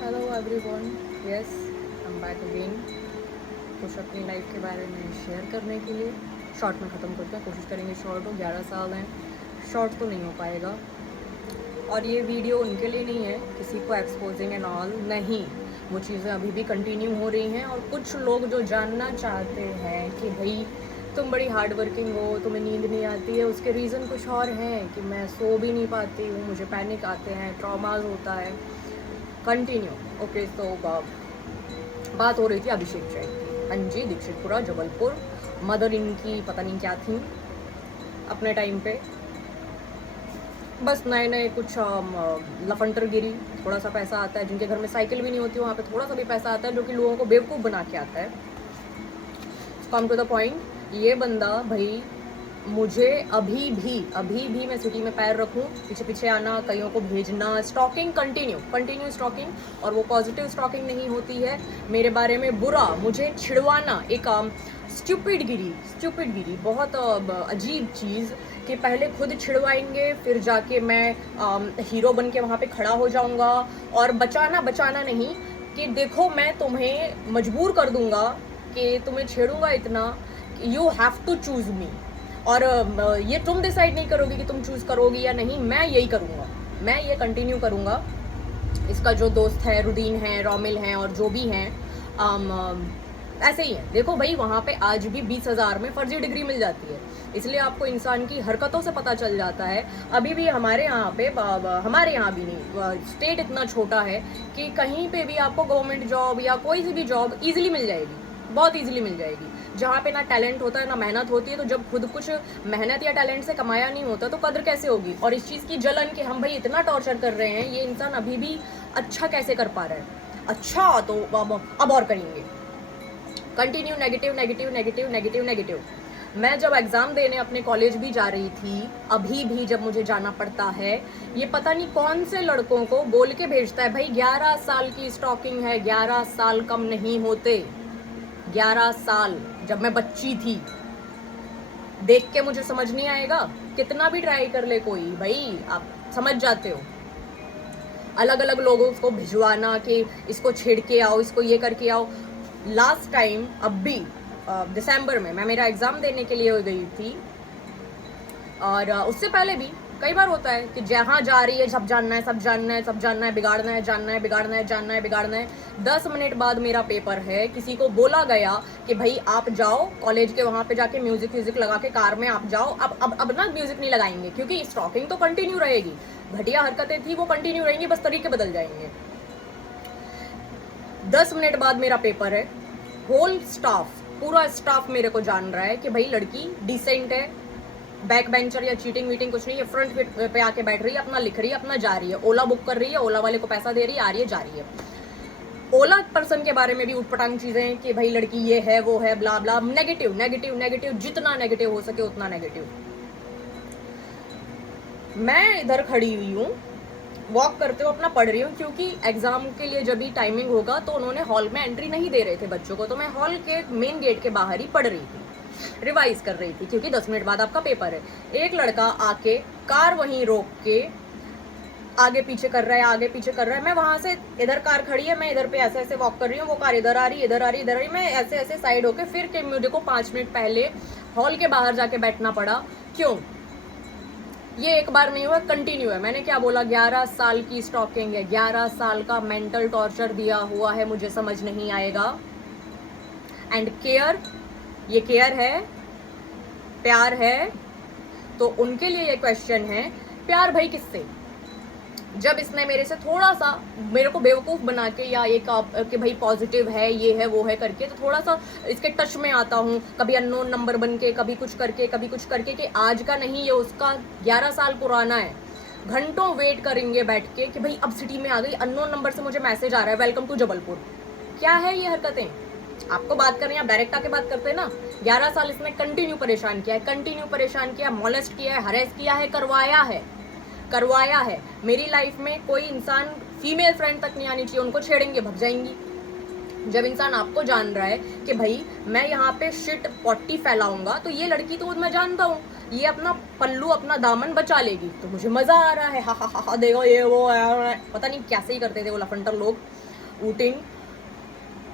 Hello everyone, yes I am back again. कुछ अपनी life के बारे में शेयर करने के लिए शॉर्ट में ख़त्म करते हैं। कोशिश करेंगे शॉर्ट हो। 11 साल हैं, शॉर्ट तो नहीं हो पाएगा। और ये वीडियो उनके लिए नहीं है किसी को एक्सपोजिंग एंड ऑल, नहीं। वो चीज़ें अभी भी कंटिन्यू हो रही हैं और कुछ लोग जो जानना चाहते हैं कि भाई तुम बड़ी हार्ड वर्किंग हो, तुम्हें नींद नहीं आती है, उसके रीज़न कुछ और हैं कि मैं सो भी नहीं पाती हूँ, मुझे पैनिक आते हैं, ट्रॉमाज होता है। Continue okay. तो बात हो रही थी अभिषेक जैन की। हाँ जी, दीक्षितपुरा जबलपुर। मदर इनकी पता नहीं क्या थी अपने टाइम पे। बस नए नए कुछ लफंटर गिरी, थोड़ा सा पैसा आता है। जिनके घर में साइकिल भी नहीं होती वहाँ पे थोड़ा सा भी पैसा आता है, जो कि लोगों को बेवकूफ़ बना के आता है। कम टू द पॉइंट, ये बंदा भाई मुझे अभी भी मैं सिटी में पैर रखूं, पीछे पीछे आना, कईयों को भेजना, स्टॉकिंग कंटिन्यू स्टॉकिंग। और वो पॉजिटिव स्टॉकिंग नहीं होती है, मेरे बारे में बुरा मुझे छिड़वाना। एक स्टूपिड गिरी बहुत अजीब चीज़ कि पहले खुद छिड़वाएंगे, फिर जाके मैं हीरो बन के वहाँ पे खड़ा हो जाऊँगा और बचाना नहीं कि देखो मैं तुम्हें मजबूर कर दूंगा कि तुम्हें छेड़ूंगा इतना, यू हैव टू चूज मी। और ये तुम डिसाइड नहीं करोगे कि तुम चूज करोगे या नहीं, मैं यही करूँगा, मैं ये कंटिन्यू करूँगा। इसका जो दोस्त है, रुदीन है, रोमिल हैं और जो भी हैं ऐसे ही है। देखो भाई, वहाँ पे आज भी 20,000 में फर्जी डिग्री मिल जाती है, इसलिए आपको इंसान की हरकतों से पता चल जाता है। अभी भी हमारे यहाँ पे, हमारे यहाँ भी नहीं, स्टेट इतना छोटा है कि कहीं पे भी आपको गवर्नमेंट जॉब या कोई सी भी जॉब ईजिली मिल जाएगी, बहुत ईजिली मिल जाएगी। जहाँ पे ना टैलेंट होता है ना मेहनत होती है, तो जब खुद कुछ मेहनत या टैलेंट से कमाया नहीं होता तो कदर कैसे होगी। और इस चीज़ की जलन कि हम भाई इतना टॉर्चर कर रहे हैं, ये इंसान अभी भी अच्छा कैसे कर पा रहा है। अच्छा तो अब और करेंगे, कंटिन्यू नेगेटिव। मैं जब एग्ज़ाम देने अपने कॉलेज भी जा रही थी, अभी भी जब मुझे जाना पड़ता है, ये पता नहीं कौन से लड़कों को बोल के भेजता है, भाई 11 साल की स्टॉकिंग है, 11 साल कम नहीं होते। 11 साल जब मैं बच्ची थी, देख के मुझे समझ नहीं आएगा? कितना भी ट्राई कर ले कोई, भाई आप समझ जाते हो। अलग अलग लोगों को भिजवाना कि इसको छेड़ के आओ, इसको ये करके आओ। लास्ट टाइम अब भी दिसंबर में मैं मेरा एग्जाम देने के लिए गई थी, और उससे पहले भी कई बार होता है कि जहाँ जा रही है सब जानना है, बिगाड़ना है, जानना है। 10 मिनट बाद मेरा पेपर है, किसी को बोला गया कि भाई आप जाओ कॉलेज के वहाँ पे जाके म्यूजिक लगा के कार में आप जाओ। अब ना म्यूजिक नहीं लगाएंगे, क्योंकि स्टॉकिंग तो कंटिन्यू रहेगी, घटिया हरकतें थी वो कंटिन्यू रहेंगी, बस तरीके बदल जाएंगे। 10 मिनट बाद मेरा पेपर है, होल स्टाफ, पूरा स्टाफ मेरे को जान रहा है कि भाई लड़की डिसेंट है, बैक बेंचर या चीटिंग वीटिंग कुछ नहीं है, फ्रंट पे आके बैठ रही है, अपना लिख रही है, अपना जा रही है, ओला बुक कर रही है, ओला वाले को पैसा दे रही है, आ रही है, जा रही है। ओला पर्सन के बारे में भी उटपटांग चीजें कि भाई लड़की ये है वो है, ब्ला ब्ला, नेगेटिव, जितना नेगेटिव हो सके उतना नेगेटिव। मैं इधर खड़ी हुई हूँ, वॉक करते हुए अपना पढ़ रही हूँ, क्योंकि एग्जाम के लिए जब भी टाइमिंग होगा तो उन्होंने हॉल में एंट्री नहीं दे रहे थे बच्चों को, तो मैं हॉल के मेन गेट के बाहर ही पढ़ रही थी, रिवाइज कर रही थी, क्योंकि 10 मिनट बाद आपका पेपर है। एक लड़का आके कार वहीं रोक के आगे पीछे कर रहा है, मैं वहां से, इधर कार खड़ी है, मैं इधर पे ऐसे ऐसे वॉक कर रही हूँ, वो कार इधर आ रही, मैं ऐसे ऐसे साइड होके फिर के मुझे को 5 मिनट पहले हॉल के बाहर जाके बैठना पड़ा। क्यों? ये एक बार नहीं हुआ, कंटिन्यू है। मैंने क्या बोला? 11 साल की स्टॉकिंग है, 11 साल का मेंटल टॉर्चर दिया हुआ है, मुझे समझ नहीं आएगा। एंड केयर, ये केयर है, प्यार है, तो उनके लिए ये क्वेश्चन है, प्यार भाई किससे? जब इसने मेरे से थोड़ा सा मेरे को बेवकूफ़ बना के, या एक कि भाई पॉजिटिव है, ये है वो है करके, तो थोड़ा सा इसके टच में आता हूँ, कभी अननोन नंबर बन के, कभी कुछ करके कि आज का नहीं, ये उसका 11 साल पुराना है। घंटों वेट करेंगे बैठ के कि भाई अब सिटी में आ गई, अननोन नंबर से मुझे मैसेज आ रहा है, वेलकम टू जबलपुर। क्या है ये हरकतें? आपको बात करनी है, आप डायरेक्ट आके बात करते हैं ना। 11 साल इसने कंटिन्यू परेशान किया, मॉलेस्ट किया है, हरेस किया है, करवाया है। मेरी लाइफ में कोई इंसान फीमेल फ्रेंड तक नहीं आनी चाहिए, उनको छेड़ेंगे भग जाएंगी। जब इंसान आपको जान रहा है कि भाई मैं यहाँ पे शिट 40 फैलाऊंगा, तो ये लड़की तो मैं जानता हूँ ये अपना पल्लू अपना दामन बचा लेगी तो मुझे मजा आ रहा है, हा हा हा हा, देखो ये वो है। पता नहीं कैसे ही करते थे वो लफंटर लोग ऊटिंग।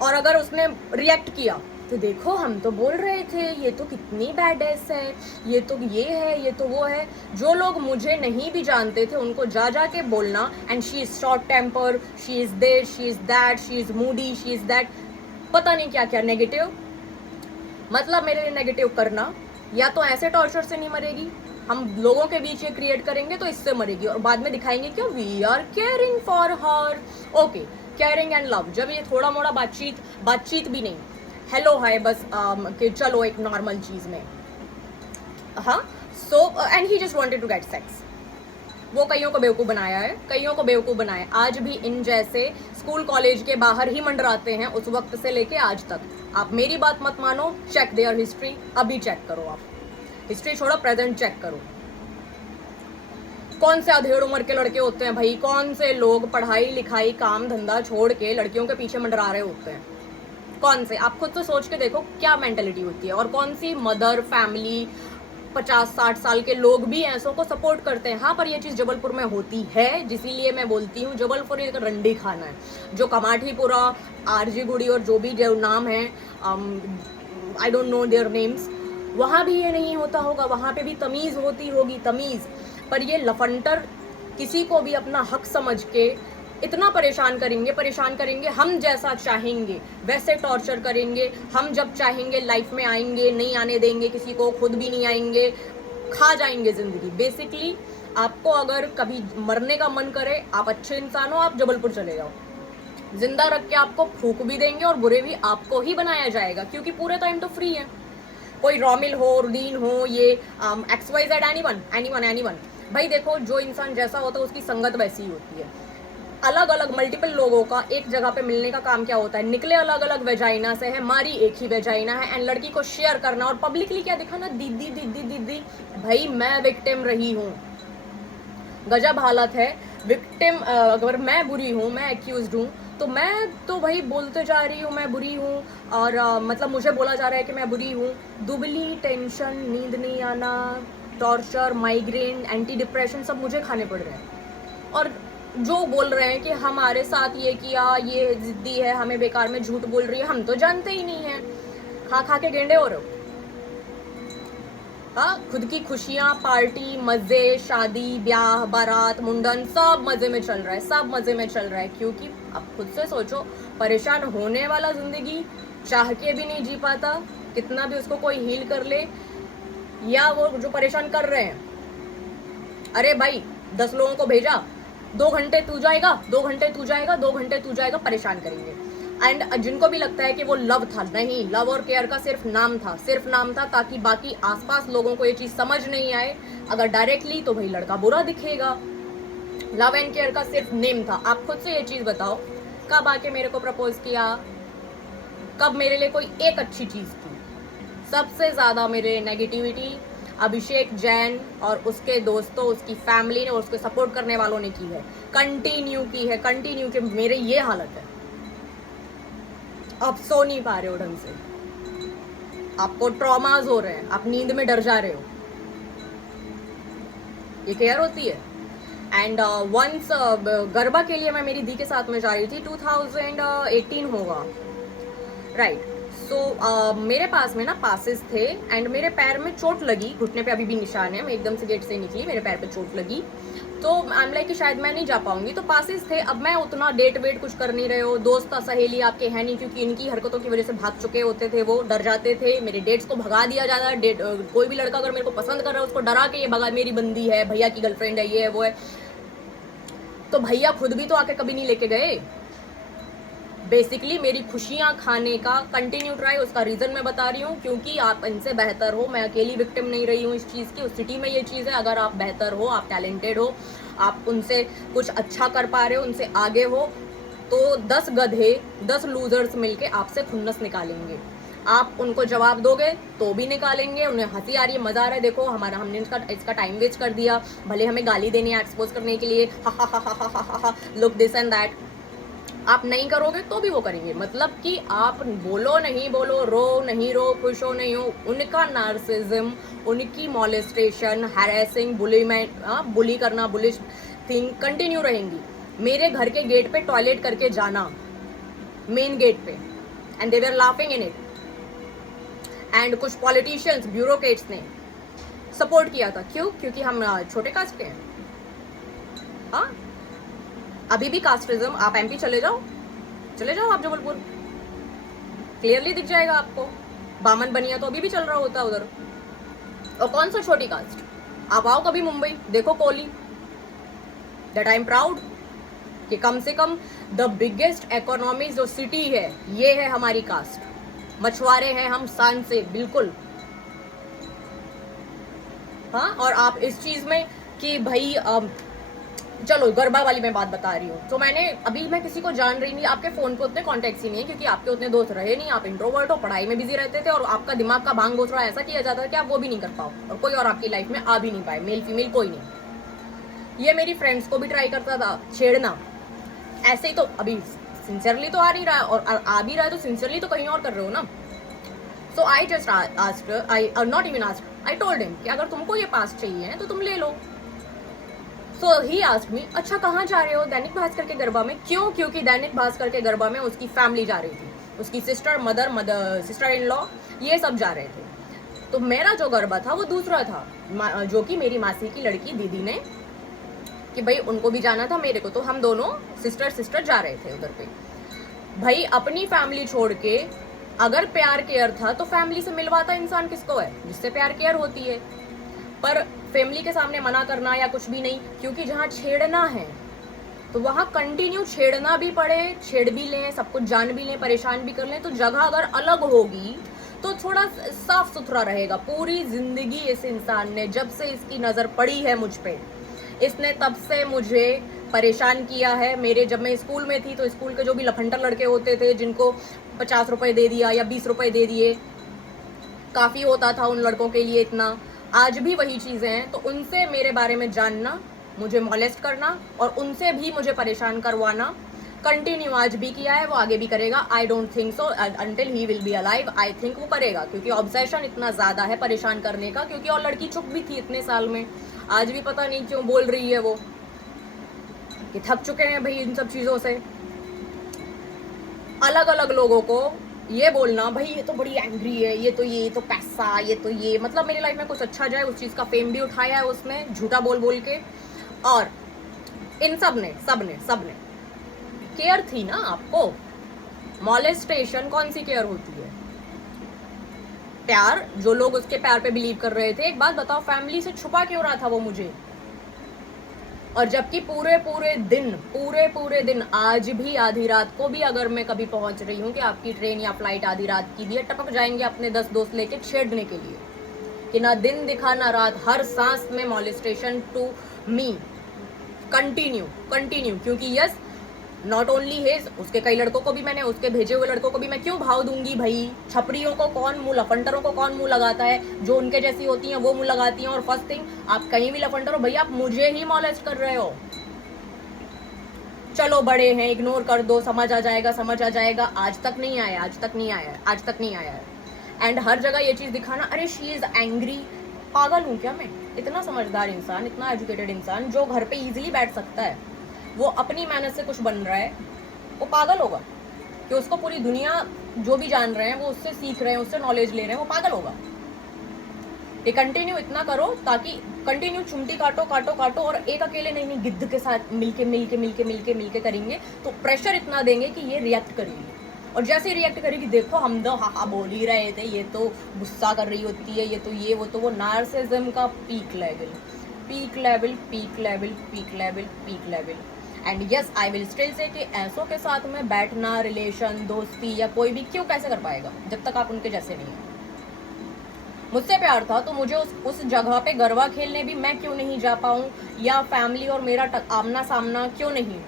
और अगर उसने रिएक्ट किया तो देखो हम तो बोल रहे थे ये तो कितनी बैड एस है, ये तो ये है, ये तो वो है। जो लोग मुझे नहीं भी जानते थे उनको जा जा के बोलना and she is short temper, she is this, she is that, she is moody, she is that, पता नहीं क्या क्या नेगेटिव। मतलब मेरे लिए नेगेटिव करना, या तो ऐसे टॉर्चर से नहीं मरेगी, हम लोगों के बीच ये क्रिएट करेंगे तो इससे मरेगी और बाद में दिखाएंगे क्यों we are caring for her. Okay, caring and love, जब ये थोड़ा मोड़ा बातचीत भी नहीं, हेलो हाय बस कि चलो एक नॉर्मल चीज में, हाँ। So and he just wanted to get sex. वो कईयों को बेवकूफ़ बनाया है, कईयों को बेवकूफ़ बनाया है। आज भी इन जैसे स्कूल कॉलेज के बाहर ही मंडराते हैं उस वक्त से लेके आज तक। आप मेरी बात मत मानो, चेक देयर हिस्ट्री, अभी चेक करो, आप हिस्ट्री छोड़ो प्रेजेंट चेक करो। कौन से अधेड़ उम्र के लड़के होते हैं भाई, कौन से लोग पढ़ाई लिखाई काम धंधा छोड़ के लड़कियों के पीछे मंडरा रहे होते हैं, कौन से? आप खुद तो सोच के देखो क्या मेंटेलिटी होती है। और कौन सी मदर फैमिली 50-60 साल के लोग भी ऐसों को सपोर्ट करते हैं। हाँ, पर ये चीज़ जबलपुर में होती है, जिसीलिए मैं बोलती हूँ जबलपुर एक रंडी खाना है। जो कमाठीपुरा, आरजी गुड़ी और जो भी जो नाम है, I don't know their names, वहाँ भी ये नहीं होता होगा, वहाँ पे भी तमीज़ होती होगी, तमीज़। पर ये लफंटर किसी को भी अपना हक समझ के इतना परेशान करेंगे, हम जैसा चाहेंगे वैसे टॉर्चर करेंगे, हम जब चाहेंगे लाइफ में आएंगे, नहीं आने देंगे किसी को, खुद भी नहीं आएंगे, खा जाएंगे जिंदगी। बेसिकली आपको अगर कभी मरने का मन करे, आप अच्छे इंसान हो, आप जबलपुर चले जाओ, जिंदा रख के आपको फूक भी देंगे और बुरे भी आपको ही बनाया जाएगा, क्योंकि पूरे टाइम तो फ्री है। कोई रॉमिल हो, रुदीन हो, ये XYZ, एनीवन। भाई देखो, जो इंसान जैसा होता है उसकी संगत वैसी ही होती है। अलग अलग मल्टीपल लोगों का एक जगह पे मिलने का काम क्या होता है, निकले अलग अलग वेजाइना से है, मारी एक ही वेजाइना है, एंड लड़की को शेयर करना और पब्लिकली क्या दिखाना, दीदी दीदी दीदी। भाई मैं विक्टिम रही हूँ, गजब हालत है। विक्टिम अगर मैं बुरी हूँ, मैं एक्यूज्ड हूँ, तो मैं तो भाई बोलते जा रही हूँ मैं बुरी हूँ, और मतलब मुझे बोला जा रहा है कि मैं बुरी हूँ। दुबली, टेंशन, नींद नहीं आना, टॉर्चर, माइग्रेन, एंटी डिप्रेशन सब मुझे खाने पड़ रहे हैं। और जो बोल रहे हैं कि हमारे साथ ये किया, ये जिद्दी है, हमें बेकार में झूठ बोल रही है, हम तो जानते ही नहीं है, खा खा के गेंडे हो रहे हो। हाँ, खुद की खुशियाँ, पार्टी, मजे, शादी, ब्याह, बारात, मुंडन, सब मजे में चल रहा है, सब मजे में चल रहा है। क्योंकि अब खुद से सोचो, परेशान होने वाला जिंदगी चाह के भी नहीं जी पाता, कितना भी उसको कोई हील कर ले, या वो जो परेशान कर रहे हैं, अरे भाई 10 लोगों को भेजा, 2 घंटे तू जाएगा, 2 घंटे तू जाएगा, 2 घंटे तू जाएगा, परेशान करेंगे। एंड जिनको भी लगता है कि वो लव था, नहीं, लव और केयर का सिर्फ नाम था, ताकि बाकी आसपास लोगों को ये चीज समझ नहीं आए। अगर डायरेक्टली तो भाई लड़का बुरा दिखेगा। लव एंड केयर का सिर्फ नेम था। आप खुद से ये चीज बताओ, कब आके मेरे को प्रपोज किया, कब मेरे लिए कोई एक अच्छी चीज की? सबसे ज्यादा मेरे नेगेटिविटी अभिषेक जैन और उसके दोस्तों, उसकी फैमिली ने और उसके सपोर्ट करने वालों ने की है, कंटिन्यू के मेरे ये हालत है। आप सो नहीं पा रहे हो ढंग से, आपको ट्रॉमाज हो रहे हैं, आप नींद में डर जा रहे हो, ये केयर होती है। एंड वंस गरबा के लिए मैं मेरी दी के साथ में जा रही थी, 2018 होगा, राइट। सो मेरे पास में ना पासेस थे, एंड मेरे पैर में चोट लगी, घुटने पे अभी भी निशान है, मैं एकदम से गेट से निकली, मेरे पैर पे चोट लगी, तो आई एम लाइक कि शायद मैं नहीं जा पाऊंगी, तो पासेस थे। अब मैं उतना डेट वेट कुछ कर नहीं रहे हो, दोस्त सहेली आपके है नहीं, क्योंकि इनकी हरकतों की वजह से भाग चुके होते थे, वो डर जाते थे, मेरे डेट्स को भगा दिया जाता है। कोई भी लड़का अगर मेरे को पसंद कर रहा है उसको डरा के ये भगा, मेरी बंदी है, भैया की गर्लफ्रेंड है, ये है वो है, तो भैया खुद भी तो आके कभी नहीं लेके गए। बेसिकली मेरी खुशियां खाने का कंटिन्यू ट्राई, उसका रीजन मैं बता रही हूँ, क्योंकि आप इनसे बेहतर हो, मैं अकेली विक्टिम नहीं रही हूँ इस चीज़ की। उस सिटी में ये चीज़ है, अगर आप बेहतर हो, आप टैलेंटेड हो, आप उनसे कुछ अच्छा कर पा रहे हो, उनसे आगे हो, तो 10 गधे, 10 लूजर्स मिलके आपसे खुन्नस निकालेंगे। आप उनको जवाब दोगे तो भी निकालेंगे, उन्हें हंसी आ रही है, मजा आ रहा है, देखो हमने इसका टाइम वेस्ट कर दिया, भले हमें गाली देनी है एक्सपोज करने के लिए, हा हा हा हा हा हा, लुक दिस एंड दैट। आप नहीं करोगे तो भी वो करेंगे। मतलब कि आप बोलो नहीं बोलो, रो नहीं रो, खुश हो नहीं हो, उनका नार्सिज्म, उनकी मॉलेस्टेशन, हैरेसिंग, बुली करना, बुलिश थिंग कंटिन्यू रहेंगी। मेरे घर के गेट पे टॉयलेट करके जाना, मेन गेट पे, and they were laughing in it. And कुछ पॉलिटिशियंस, ब्यूरोक्रेट्स ने सपोर्ट किया था। क्यों? क्योंकि हम छोटे कास्ट के हैं। हाँ, अभी भी कास्टिज्म, आप एमपी चले जाओ आप जबलपुर, क्लियरली दिख जाएगा आपको। बामन बनिया तो अभी भी चल रहा होता है उधर। और कौन सा छोटी कास्ट? आप आओ कभी मुंबई, देखो Kohli, that I am proud कि कम से कम द बिगेस्ट इकोनॉमी जो सिटी है ये है हमारी कास्ट। मछुआरे हैं हम शान से, बिल्कुल। हाँ, और आप इस चीज में कि भाई चलो गरबा वाली मैं बात बता रही हूँ। तो मैं किसी को जान रही नहीं, आपके फोन पे उतने कॉन्टेक्ट्स ही नहीं है क्योंकि आपके उतने दोस्त रहे नहीं, आप इंट्रोवर्ट हो, पढ़ाई में बिजी रहते थे और आपका दिमाग का भांग घोसड़ा ऐसा किया जाता है कि आप वो भी नहीं कर पाओ और कोई और आपकी लाइफ में आ भी नहीं पाए, मेल फीमेल कोई नहीं। ये मेरी फ्रेंड्स को भी ट्राई करता था छेड़ना, ऐसे ही। तो अभी सिंसियरली तो आ नहीं रहा, और आ भी रहा है तो सिंसियरली तो कहीं और कर रहे हो ना। So I just asked, I not even asked, I told him कि अगर तुमको ये पास चाहिए तो तुम ले लो। सो ही आस्क्ड मी, अच्छा कहाँ जा रहे हो? दैनिक भास्कर के गरबा में। क्यों? क्योंकि दैनिक भास्कर के गरबा में उसकी फैमिली जा रही थी, उसकी सिस्टर सिस्टर इन लॉ, ये सब जा रहे थे। तो मेरा जो गरबा था वो दूसरा था, जो कि मेरी मासी की लड़की दीदी ने कि भाई उनको भी जाना था, मेरे को, तो हम दोनों सिस्टर जा रहे थे उधर पे। भाई अपनी फैमिली छोड़ के, अगर प्यार केयर था तो फैमिली से मिलवाता इंसान किसको है? जिससे प्यार केयर होती है। पर फैमिली के सामने मना करना या कुछ भी नहीं, क्योंकि जहाँ छेड़ना है तो वहां कंटिन्यू छेड़ना भी पड़े, छेड़ भी लें, सब कुछ जान भी लें, परेशान भी कर लें, तो जगह अगर अलग होगी तो थोड़ा साफ सुथरा रहेगा। पूरी जिंदगी इस इंसान ने, जब से इसकी नजर पड़ी है मुझ पे, इसने तब से मुझे परेशान किया है। जब मैं स्कूल में थी तो स्कूल के जो भी लफंडर लड़के होते थे जिनको 50 रुपए दे दिया या 20 रुपए दे दिए, काफी होता था उन लड़कों के लिए इतना। आज भी वही चीजें हैं। तो उनसे मेरे बारे में जानना, मुझे मॉलेस्ट करना और उनसे भी मुझे परेशान करवाना कंटिन्यू आज भी किया है, वो आगे भी करेगा। I don't think so until he will be alive. I think वो करेगा, क्योंकि ऑब्सेशन इतना ज्यादा है परेशान करने का। क्योंकि और लड़की चुप भी थी इतने साल में, आज भी पता नहीं क्यों बोल रही है वो कि थक चुके हैं भाई इन सब चीजों से। अलग अलग लोगों को ये बोलना भाई ये तो बड़ी एंग्री है, ये तो पैसा, ये तो ये, मतलब मेरी लाइफ में कुछ अच्छा जाए उस चीज का फेम भी उठाया है उसने, झूठा बोल बोल के। और इन सब ने केयर थी ना आपको। मॉलेस्टेशन कौन सी केयर होती है? प्यार, जो लोग उसके प्यार पे बिलीव कर रहे थे। एक बात बताओ, फैमिली से छुपा क्यों रहा था वो मुझे? और जबकि पूरे दिन आज भी आधी रात को भी अगर मैं कभी पहुंच रही हूँ कि आपकी ट्रेन या फ्लाइट आधी रात की भी है, टपक जाएंगे अपने 10 दोस्त लेके छेड़ने के लिए कि ना दिन दिखा ना रात, हर सांस में मॉलेस्टेशन टू मी, कंटिन्यू। क्योंकि यस, नॉट ओनली हिज, उसके कई लड़कों को भी मैंने, उसके भेजे हुए लड़कों को भी मैं क्यों भाव दूंगी भाई? छपरियों को कौन मुंह, लफंडरों को कौन मुंह लगाता है? जो उनके जैसी होती हैं वो मुंह लगाती हैं। और फर्स्ट थिंग, आप कहीं भी लफंडर हो भैया, आप मुझे ही मॉलेस्ट कर रहे हो। चलो बड़े हैं, इग्नोर कर दो, समझ आ जाएगा। आज तक नहीं आया है। एंड हर जगह ये चीज दिखाना, अरे शी इज एंग्री। पागल हूं क्या मैं? इतना समझदार इंसान, इतना एजुकेटेड इंसान जो घर पे इजीली बैठ सकता है, वो अपनी मेहनत से कुछ बन रहा है, वो पागल होगा? कि उसको पूरी दुनिया जो भी जान रहे हैं वो उससे सीख रहे हैं, उससे नॉलेज ले रहे हैं, वो पागल होगा? ये कंटिन्यू इतना करो ताकि कंटिन्यू चुमटी काटो और एक अकेले नहीं, गिद्ध के साथ मिलके करेंगे तो प्रेशर इतना देंगे कि ये रिएक्ट करेगी। और जैसे रिएक्ट करेगी, देखो हम तो हाँ बोल ही रहे थे, ये तो गुस्सा कर रही होती है, ये तो वो नार्सिज्म का peak level. And yes, I will still say कि ऐसों के साथ में बैठना, रिलेशन, दोस्ती या कोई भी कैसे कर पाएगा जब तक आप उनके जैसे नहीं है। मुझसे प्यार था तो मुझे उस जगह पे गरबा खेलने भी मैं क्यों नहीं जा पाऊं, या फैमिली और मेरा आमना सामना क्यों नहीं?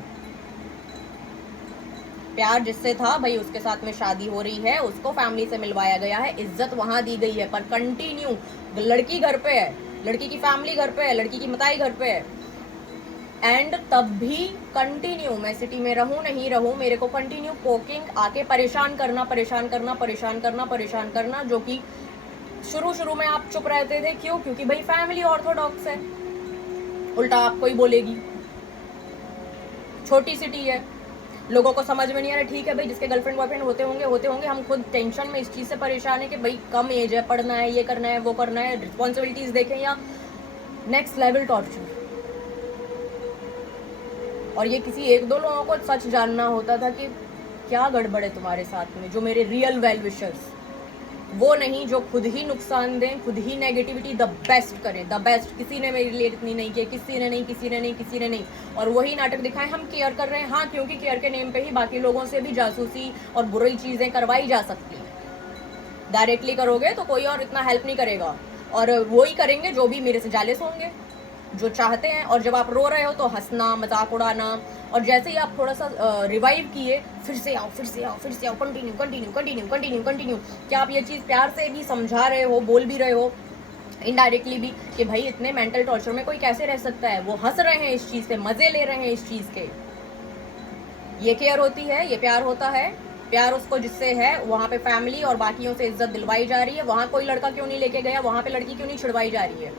प्यार जिससे था भाई, उसके साथ में शादी हो रही है, उसको फैमिली से मिलवाया गया है, इज्जत वहां दी गई है। पर कंटिन्यू लड़की घर पे है, लड़की की फैमिली घर पे है, लड़की की मताई घर पे है, एंड तब भी कंटिन्यू, मैं सिटी में रहूं नहीं रहूं, मेरे को कंटिन्यू पोकिंग आके परेशान करना, जो कि शुरू में आप चुप रहते थे। क्यों? क्योंकि भाई फैमिली ऑर्थोडॉक्स है, उल्टा आपको ही बोलेगी। छोटी सिटी है, लोगों को समझ में नहीं आ रहा। ठीक है भाई, जिसके गर्लफ्रेंड बॉयफ्रेंड होते होंगे, हम खुद टेंशन में इस चीज़ से परेशान है कि भाई कम एज है, पढ़ना है, ये करना है, वो करना है, रिस्पॉन्सिबिलिटीज देखें, या नेक्स्ट लेवल टॉर्चर। और ये किसी एक दो लोगों को सच जानना होता था कि क्या गड़बड़ है तुम्हारे साथ में, जो मेरे रियल वेल विशर्स, वो नहीं जो खुद ही नुकसान दें, खुद ही नेगेटिविटी द बेस्ट करें, द बेस्ट। किसी ने मेरे लिए इतनी नहीं की, किसी ने नहीं। और वही नाटक दिखाएं हम केयर कर रहे हैं। हाँ, क्योंकि केयर के नेम पे ही बाकी लोगों से भी जासूसी और बुरी चीजें करवाई जा सकती हैं। डायरेक्टली करोगे तो कोई और इतना हेल्प नहीं करेगा, और वो ही करेंगे जो भी मेरे से जालिस होंगे, जो चाहते हैं। और जब आप रो रहे हो तो हंसना, मजाक उड़ाना, और जैसे ही आप थोड़ा सा रिवाइव किए, फिर से आओ, कंटिन्यू। क्या आप ये चीज़ प्यार से भी समझा रहे हो, बोल भी रहे हो इनडायरेक्टली भी कि भाई इतने मेंटल टॉर्चर में कोई कैसे रह सकता है? वो हंस रहे हैं इस चीज़ से, मजे ले रहे हैं इस चीज़ के। ये केयर होती है, ये प्यार होता है। प्यार उसको जिससे है, वहाँ पे फैमिली और बाकियों से इज्जत दिलवाई जा रही है। वहाँ कोई लड़का क्यों नहीं लेके गया, वहाँ पे लड़की क्यों नहीं छिड़वाई जा रही है?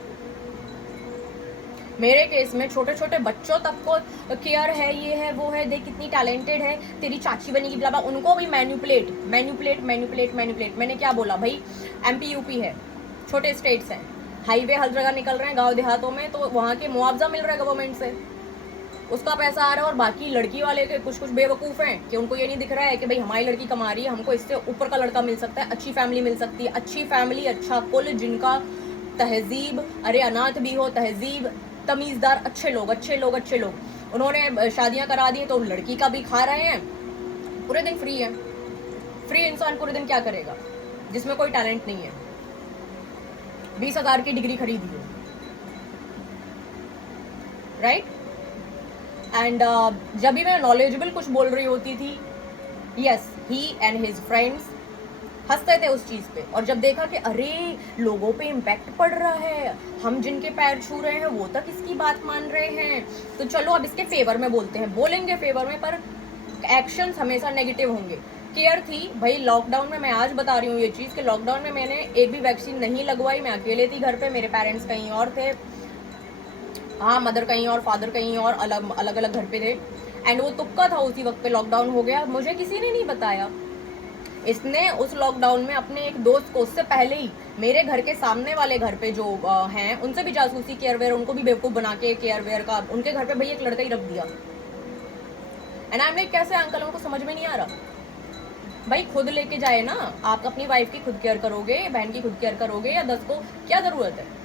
मेरे केस में छोटे छोटे बच्चों तक को केयर है, ये है, वो है, देख कितनी टैलेंटेड है, तेरी चाची बनेगी, ब्ला ब्ला, उनको भी मैन्युपुलेट। मैंने क्या बोला भाई? MP UP है, छोटे स्टेट्स हैं, हाईवे हर जगह निकल रहे हैं गांव देहातों में, तो वहाँ के मुआवजा मिल रहा है गवर्नमेंट से, उसका पैसा आ रहा है। और बाकी लड़की वाले के कुछ बेवकूफ़ हैं कि उनको ये नहीं दिख रहा है कि भाई हमारी लड़की कमा रही है, हमको इससे ऊपर का लड़का मिल सकता है, अच्छी फैमिली मिल सकती है, अच्छी फैमिली, अच्छा कुल, जिनका तहजीब, अरे अनाथ भी हो, तहजीब, तमीज़दार, अच्छे लोग। उन्होंने शादियां करा दी तो लड़की का भी खा रहे हैं, पूरे दिन फ्री है। फ्री इंसान पूरे दिन क्या करेगा जिसमें कोई टैलेंट नहीं है? 20,000 की डिग्री खरीदी है, राइट? एंड जब भी मैं नॉलेजेबल कुछ बोल रही होती थी, yes, he and his friends हंसते थे उस चीज़ पे। और जब देखा कि अरे लोगों पे इम्पैक्ट पड़ रहा है, हम जिनके पैर छू रहे हैं वो तक इसकी बात मान रहे हैं, तो चलो अब इसके फेवर में बोलते हैं। बोलेंगे फेवर में, पर एक्शंस हमेशा नेगेटिव होंगे। केयर थी भाई लॉकडाउन में, मैं आज बता रही हूँ ये चीज़ कि लॉकडाउन में मैंने एक भी वैक्सीन नहीं लगवाई। मैं अकेले थी घर पे, मेरे पेरेंट्स कहीं और थे, हाँ, मदर कहीं और, फादर कहीं और, अलग अलग घर पे थे। एंड वो तुक्का था, उसी वक्त पे लॉकडाउन हो गया, मुझे किसी ने नहीं बताया। इसने उस लॉकडाउन में अपने एक दोस्त को, उससे पहले ही मेरे घर के सामने वाले घर पे जो हैं, उनसे भी जासूसी, केयरवेयर, उनको भी बेवकूफ़ बना के केयरवेयर का, उनके घर पे भाई एक लड़का ही रख दिया। एंड आई लाइक, कैसे अंकल, उनको समझ में नहीं आ रहा? भाई खुद लेके जाए ना, आप अपनी वाइफ की खुद केयर करोगे, बहन की खुद केयर करोगे, या 10 को क्या ज़रूरत है?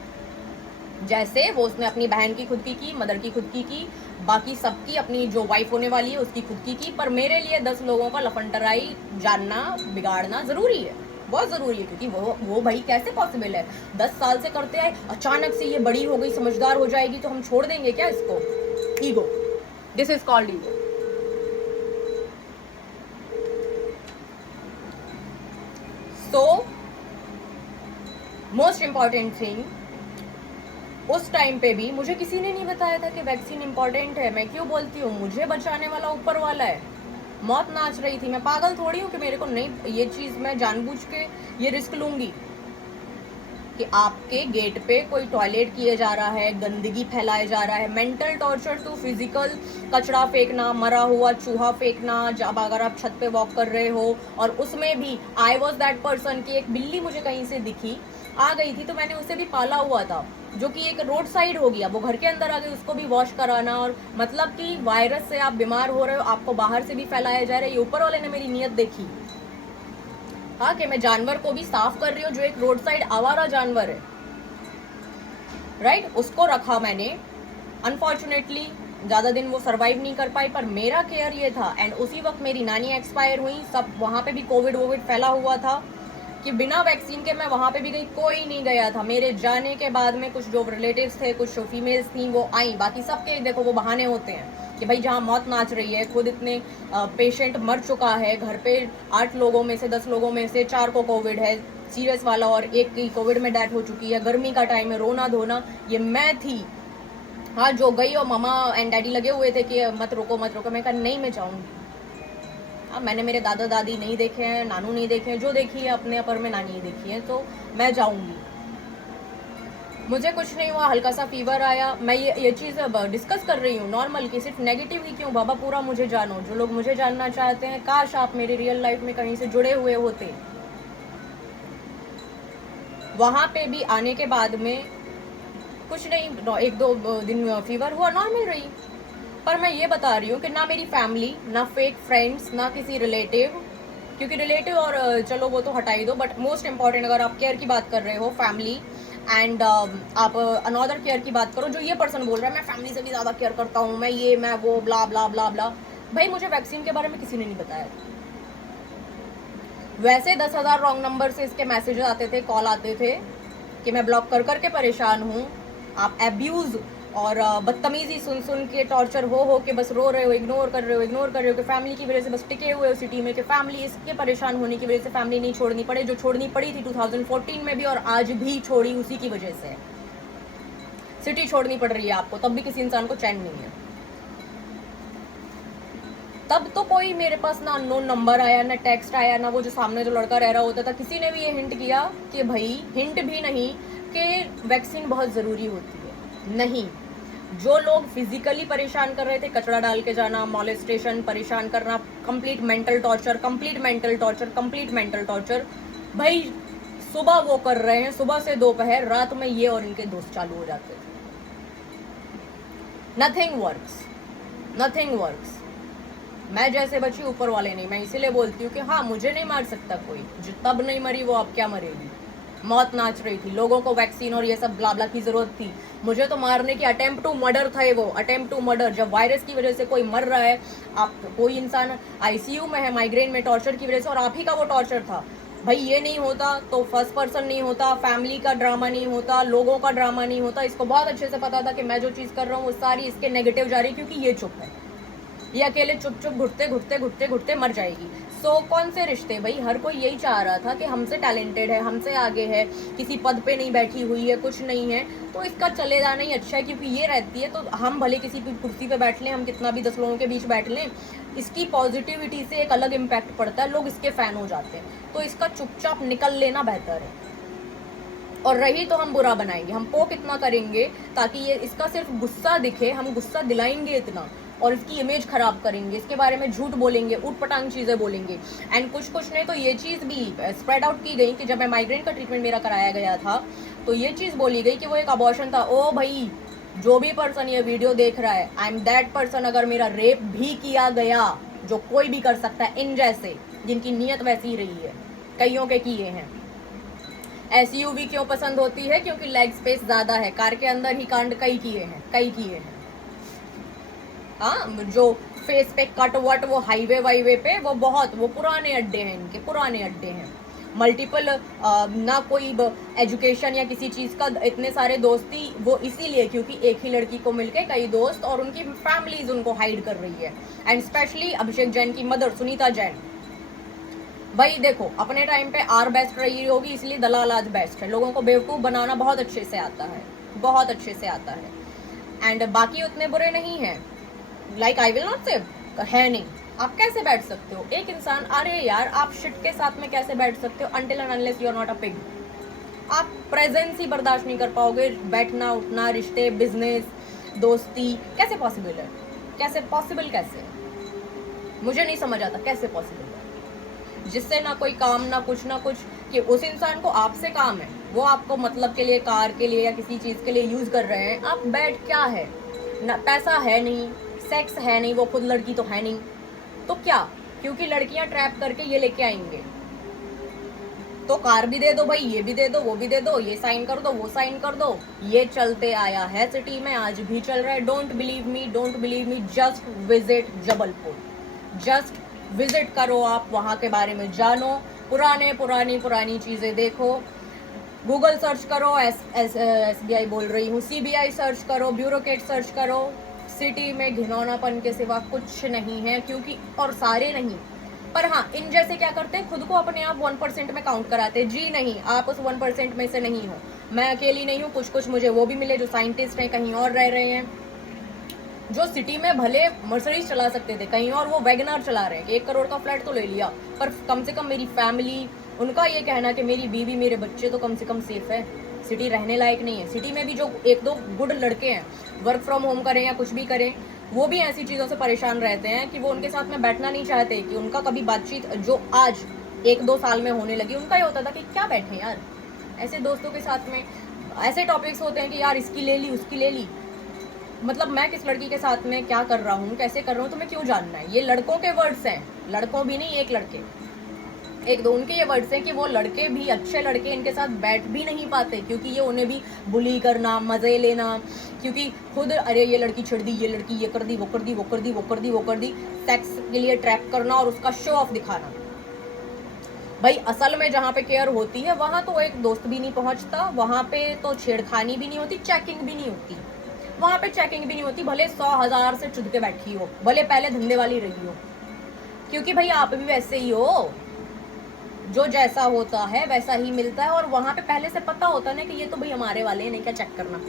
जैसे वो उसने अपनी बहन की खुद की, मदर की खुद की, बाकी सबकी, अपनी जो वाइफ होने वाली है उसकी खुद की। पर मेरे लिए 10 लोगों का लफंटराई जानना, बिगाड़ना ज़रूरी है, बहुत ज़रूरी है। क्योंकि वो भाई कैसे पॉसिबल है? 10 साल से करते आए, अचानक से ये बड़ी हो गई, समझदार हो जाएगी तो हम छोड़ देंगे क्या इसको? Ego, this is called ego. So most important thing, उस टाइम पे भी मुझे किसी ने नहीं बताया था कि वैक्सीन इंपॉर्टेंट है। मैं क्यों बोलती हूँ, मुझे बचाने वाला ऊपर वाला है। मौत नाच रही थी, मैं पागल थोड़ी हूँ कि मेरे को नहीं, ये चीज़ मैं जानबूझ के ये रिस्क लूंगी कि आपके गेट पे कोई टॉयलेट किए जा रहा है, गंदगी फैलाया जा रहा है। मेंटल टॉर्चर तो फिजिकल, कचरा फेंकना, मरा हुआ चूहा फेंकना, जब अगर आप छत पे वॉक कर रहे हो, और उसमें भी आई वॉज दैट पर्सन की एक बिल्ली मुझे कहीं से दिखी, आ गई थी, तो मैंने उसे भी पाला हुआ था, जो कि एक रोड साइड हो गया, वो घर के अंदर आ गई, उसको भी वॉश कराना। और मतलब कि वायरस से आप बीमार हो रहे हो, आपको बाहर से भी फैलाया जा रहा है। ये ऊपर वाले ने मेरी नीयत देखी, हाँ, कि मैं जानवर को भी साफ कर रही हूँ, जो एक रोड साइड आवारा जानवर है, राइट? उसको रखा मैंने। अनफॉर्चुनेटली ज़्यादा दिन वो सरवाइव नहीं कर पाई, पर मेरा केयर ये था। एंड उसी वक्त मेरी नानी एक्सपायर हुई, सब वहाँ पे भी कोविड फैला हुआ था कि बिना वैक्सीन के मैं वहाँ पे भी गई, कोई नहीं गया था। मेरे जाने के बाद में कुछ जो रिलेटिव्स थे, कुछ फीमेल्स थी, वो आई। बाकी सबके देखो वो बहाने होते हैं कि भाई जहाँ मौत नाच रही है, खुद इतने पेशेंट मर चुका है घर पे, 8 लोगों में से 10 लोगों में से 4 को कोविड है सीरियस वाला, और एक की कोविड में डेथ हो चुकी है, गर्मी का टाइम है, रोना धोना, ये मैं थी। हाँ जो गई और मामा एंड डैडी लगे हुए थे कि मत रोको मत रोको, मैं कहा नहीं मैं जाऊंगी। अब मैंने मेरे दादा दादी नहीं देखे हैं, नानू नहीं देखे हैं, जो देखी है अपने अपर में नानी देखी है, तो मैं जाऊंगी। मुझे कुछ नहीं हुआ, हल्का सा फीवर आया। मैं ये चीज़ डिस्कस कर रही हूँ नॉर्मल की, सिर्फ नेगेटिव ही क्यों बाबा, पूरा मुझे जानो। जो लोग मुझे जानना चाहते हैं, काश आप मेरी रियल लाइफ में कहीं से जुड़े हुए होते। वहां पे भी आने के बाद में कुछ नहीं, 1-2 दिन फीवर हुआ, नॉर्मल रही। पर मैं ये बता रही हूँ कि ना मेरी फैमिली, ना फेक फ्रेंड्स, ना किसी रिलेटिव, क्योंकि रिलेटिव और चलो वो तो हटा ही दो, बट मोस्ट इंपॉर्टेंट अगर आप केयर की बात कर रहे हो, फैमिली एंड आप अनदर केयर की बात करो, जो ये पर्सन बोल रहा है मैं फैमिली से भी ज़्यादा केयर करता हूँ, मैं ये मैं वो ब्ला ब्ला ब्ला ब्ला। भाई मुझे वैक्सीन के बारे में किसी ने नहीं बताया। वैसे 10,000 रॉन्ग नंबर से इसके मैसेज आते थे, कॉल आते थे कि मैं ब्लॉक कर करके परेशान हूँ, आप एब्यूज़ और बदतमीजी सुन सुन के, टॉर्चर हो के बस रो रहे हो, इग्नोर कर रहे हो कि फैमिली की वजह से बस टिके हुए हो सिटी में, कि फैमिली इसके परेशान होने की वजह से फैमिली नहीं छोड़नी पड़े, जो छोड़नी पड़ी थी 2014 में भी और आज भी छोड़ी उसी की वजह से। सिटी छोड़नी पड़ रही है आपको, तब भी किसी इंसान को चैन नहीं है। तब तो कोई मेरे पास ना अननोन नंबर आया, ना टेक्स्ट आया, ना वो जो सामने जो लड़का रह रहा होता था किसी ने भी ये हिंट किया कि भाई, हिंट भी नहीं कि वैक्सीन बहुत ज़रूरी होती है। नहीं, जो लोग फिजिकली परेशान कर रहे थे, कचरा डाल के जाना, मॉलेस्टेशन, परेशान करना, कंप्लीट मेंटल टॉर्चर, भाई सुबह वो कर रहे हैं, सुबह से दोपहर, रात में ये और इनके दोस्त चालू हो जाते थे। Nothing works. मैं जैसे बची ऊपर वाले नहीं, मैं इसीलिए बोलती हूँ कि हाँ, मुझे नहीं मार सकता कोई, जो तब नहीं मरी वो अब क्या मरेगी। मौत नाच रही थी, लोगों को वैक्सीन और ये सब ब्लाब्ला की जरूरत थी, मुझे तो मारने की अटेम्प्ट टू मर्डर था। वो अटेम्प्ट टू मर्डर, जब वायरस की वजह से कोई मर रहा है, आप कोई इंसान आईसीयू में है माइग्रेन में टॉर्चर की वजह से, और आप ही का वो टॉर्चर था। भाई ये नहीं होता तो फर्स्ट पर्सन नहीं होता, फैमिली का ड्रामा नहीं होता, लोगों का ड्रामा नहीं होता। इसको बहुत अच्छे से पता था कि मैं जो चीज़ कर रहा हूँ वो सारी इसके नेगेटिव जा रही है, क्योंकि ये चुप है, ये अकेले चुप चुप घुटते मर जाएगी। सो कौन से रिश्ते, भाई हर कोई यही चाह रहा था कि हमसे टैलेंटेड है, हमसे आगे है, किसी पद पे नहीं बैठी हुई है, कुछ नहीं है, तो इसका चले जाना ही अच्छा है, क्योंकि ये रहती है तो हम भले किसी भी कुर्सी पे बैठ लें, हम कितना भी 10 लोगों के बीच बैठ लें, इसकी पॉजिटिविटी से एक अलग इम्पैक्ट पड़ता है, लोग इसके फैन हो जाते हैं, तो इसका चुपचाप निकल लेना बेहतर है। और रही तो हम बुरा बनाएंगे, हम पोक इतना करेंगे ताकि ये इसका सिर्फ गुस्सा दिखे, हम गुस्सा दिलाएंगे इतना और इसकी इमेज खराब करेंगे, इसके बारे में झूठ बोलेंगे, ऊट पटांग चीज़ें बोलेंगे। एंड कुछ नहीं तो ये चीज़ भी स्प्रेड आउट की गई कि जब मैं माइग्रेन का ट्रीटमेंट मेरा कराया गया था तो ये चीज़ बोली गई कि वो एक अबॉर्शन था। ओ भाई, जो भी पर्सन ये वीडियो देख रहा है, आई एम दैट पर्सन। अगर मेरा रेप भी किया गया, जो कोई भी कर सकता है, इन जैसे जिनकी नीयत वैसी ही रही है, कईयों के किए हैं। एसयूवी क्यों पसंद होती है? क्योंकि लेग स्पेस ज़्यादा है, कार के अंदर ही कांड कई किए हैं। हाँ, जो फेस पे कट वट, वो हाईवे वाईवे पे, वो पुराने अड्डे हैं, इनके पुराने अड्डे हैं। मल्टीपल ना कोई एजुकेशन या किसी चीज़ का, इतने सारे दोस्ती, वो इसीलिए क्योंकि एक ही लड़की को मिलके कई दोस्त और उनकी फैमिलीज उनको हाइड कर रही है। एंड स्पेशली अभिषेक जैन की मदर सुनीता जैन। भाई देखो, अपने टाइम पे आर बेस्ट रही होगी, इसलिए दलाल आज बेस्ट है। लोगों को बेवकूफ़ बनाना बहुत अच्छे से आता है, एंड बाकी उतने बुरे नहीं हैं। लाइक आई विल नॉट से है नहीं। आप कैसे बैठ सकते हो एक इंसान, अरे यार आप शिट के साथ में कैसे बैठ सकते हो? Until and unless you are not a pig. आप प्रेजेंस ही बर्दाश्त नहीं कर पाओगे, बैठना उठना, रिश्ते, बिजनेस, दोस्ती, कैसे पॉसिबल है? कैसे मुझे नहीं समझ आता कैसे पॉसिबल है, जिससे ना कोई काम ना कुछ, कि उस इंसान को आपसे काम है, वो आपको मतलब के लिए, कार के लिए या किसी चीज़ के लिए यूज़ कर रहे हैं। आप बैठ क्या है ना, पैसा है नहीं, सेक्स है नहीं, वो खुद लड़की तो है नहीं, तो क्या? क्योंकि लड़कियां ट्रैप करके ये लेके आएंगे, तो कार भी दे दो भाई, ये भी दे दो, वो भी दे दो, ये साइन कर दो, वो साइन कर दो। ये चलते आया है सिटी में, आज भी चल रहा है। Don't believe me, just visit Jabalpur, just visit करो, आप वहाँ के बारे में जानो, पुरानी चीज़ें देखो, गूगल सर्च करो, SBI बोल रही हूँ, CBI सर्च करो, ब्यूरोक्रेट सर्च करो। सिटी में घिनौनापन के सिवा कुछ नहीं है, क्योंकि और सारे नहीं, पर हाँ, इन जैसे क्या करते हैं, खुद को अपने आप 1% में काउंट कराते हैं। जी नहीं, आप उस 1% में से नहीं हो। मैं अकेली नहीं हूँ, कुछ मुझे वो भी मिले जो साइंटिस्ट हैं, कहीं और रह रहे हैं, जो सिटी में भले मर्सिडीज चला सकते थे कहीं और वो वैगनार चला रहे हैं कि 1 करोड़ का फ्लैट तो ले लिया, पर कम से कम मेरी फैमिली, उनका ये कहना कि मेरी बीवी मेरे बच्चे तो कम से कम सेफ है। सिटी रहने लायक नहीं है। सिटी में भी जो 1-2 गुड लड़के हैं, वर्क फ्रॉम होम करें या कुछ भी करें, वो भी ऐसी चीज़ों से परेशान रहते हैं कि वो उनके साथ में बैठना नहीं चाहते, कि उनका कभी बातचीत जो आज 1-2 साल में होने लगी, उनका ये होता था कि क्या बैठे यार ऐसे दोस्तों के साथ में। ऐसे टॉपिक्स होते हैं कि यार इसकी ले ली, उसकी ले ली, मतलब मैं किस लड़की के साथ में क्या कर रहा हूँ, कैसे कर रहा हूँ, तुम्हें क्यों जानना है। ये लड़कों के वर्ड्स हैं, लड़कों भी नहीं, एक लड़के, 1-2 उनके ये वर्ड्स हैं कि वो लड़के भी, अच्छे लड़के इनके साथ बैठ भी नहीं पाते, क्योंकि ये उन्हें भी बुली करना, मजे लेना, क्योंकि खुद अरे ये लड़की छिड़ दी, ये लड़की ये कर दी, वो कर दी, वो कर दी, वो कर दी, वो कर दी, सेक्स के लिए ट्रैप करना और उसका शो ऑफ दिखाना। भाई असल में जहाँ पे केयर होती है वहाँ तो एक दोस्त भी नहीं पहुँचता, वहाँ पे तो छेड़खानी भी नहीं होती, चेकिंग भी नहीं होती, वहाँ पे चेकिंग भी नहीं होती, भले 100,000 से चुद के बैठी हो, भले पहले धंधे वाली रही हो, क्योंकि भाई आप भी वैसे ही हो, जो जैसा होता है वैसा ही मिलता है। और वहाँ पे पहले से पता होता है ना कि ये तो भाई हमारे वाले हैं, नहीं क्या चेक करना,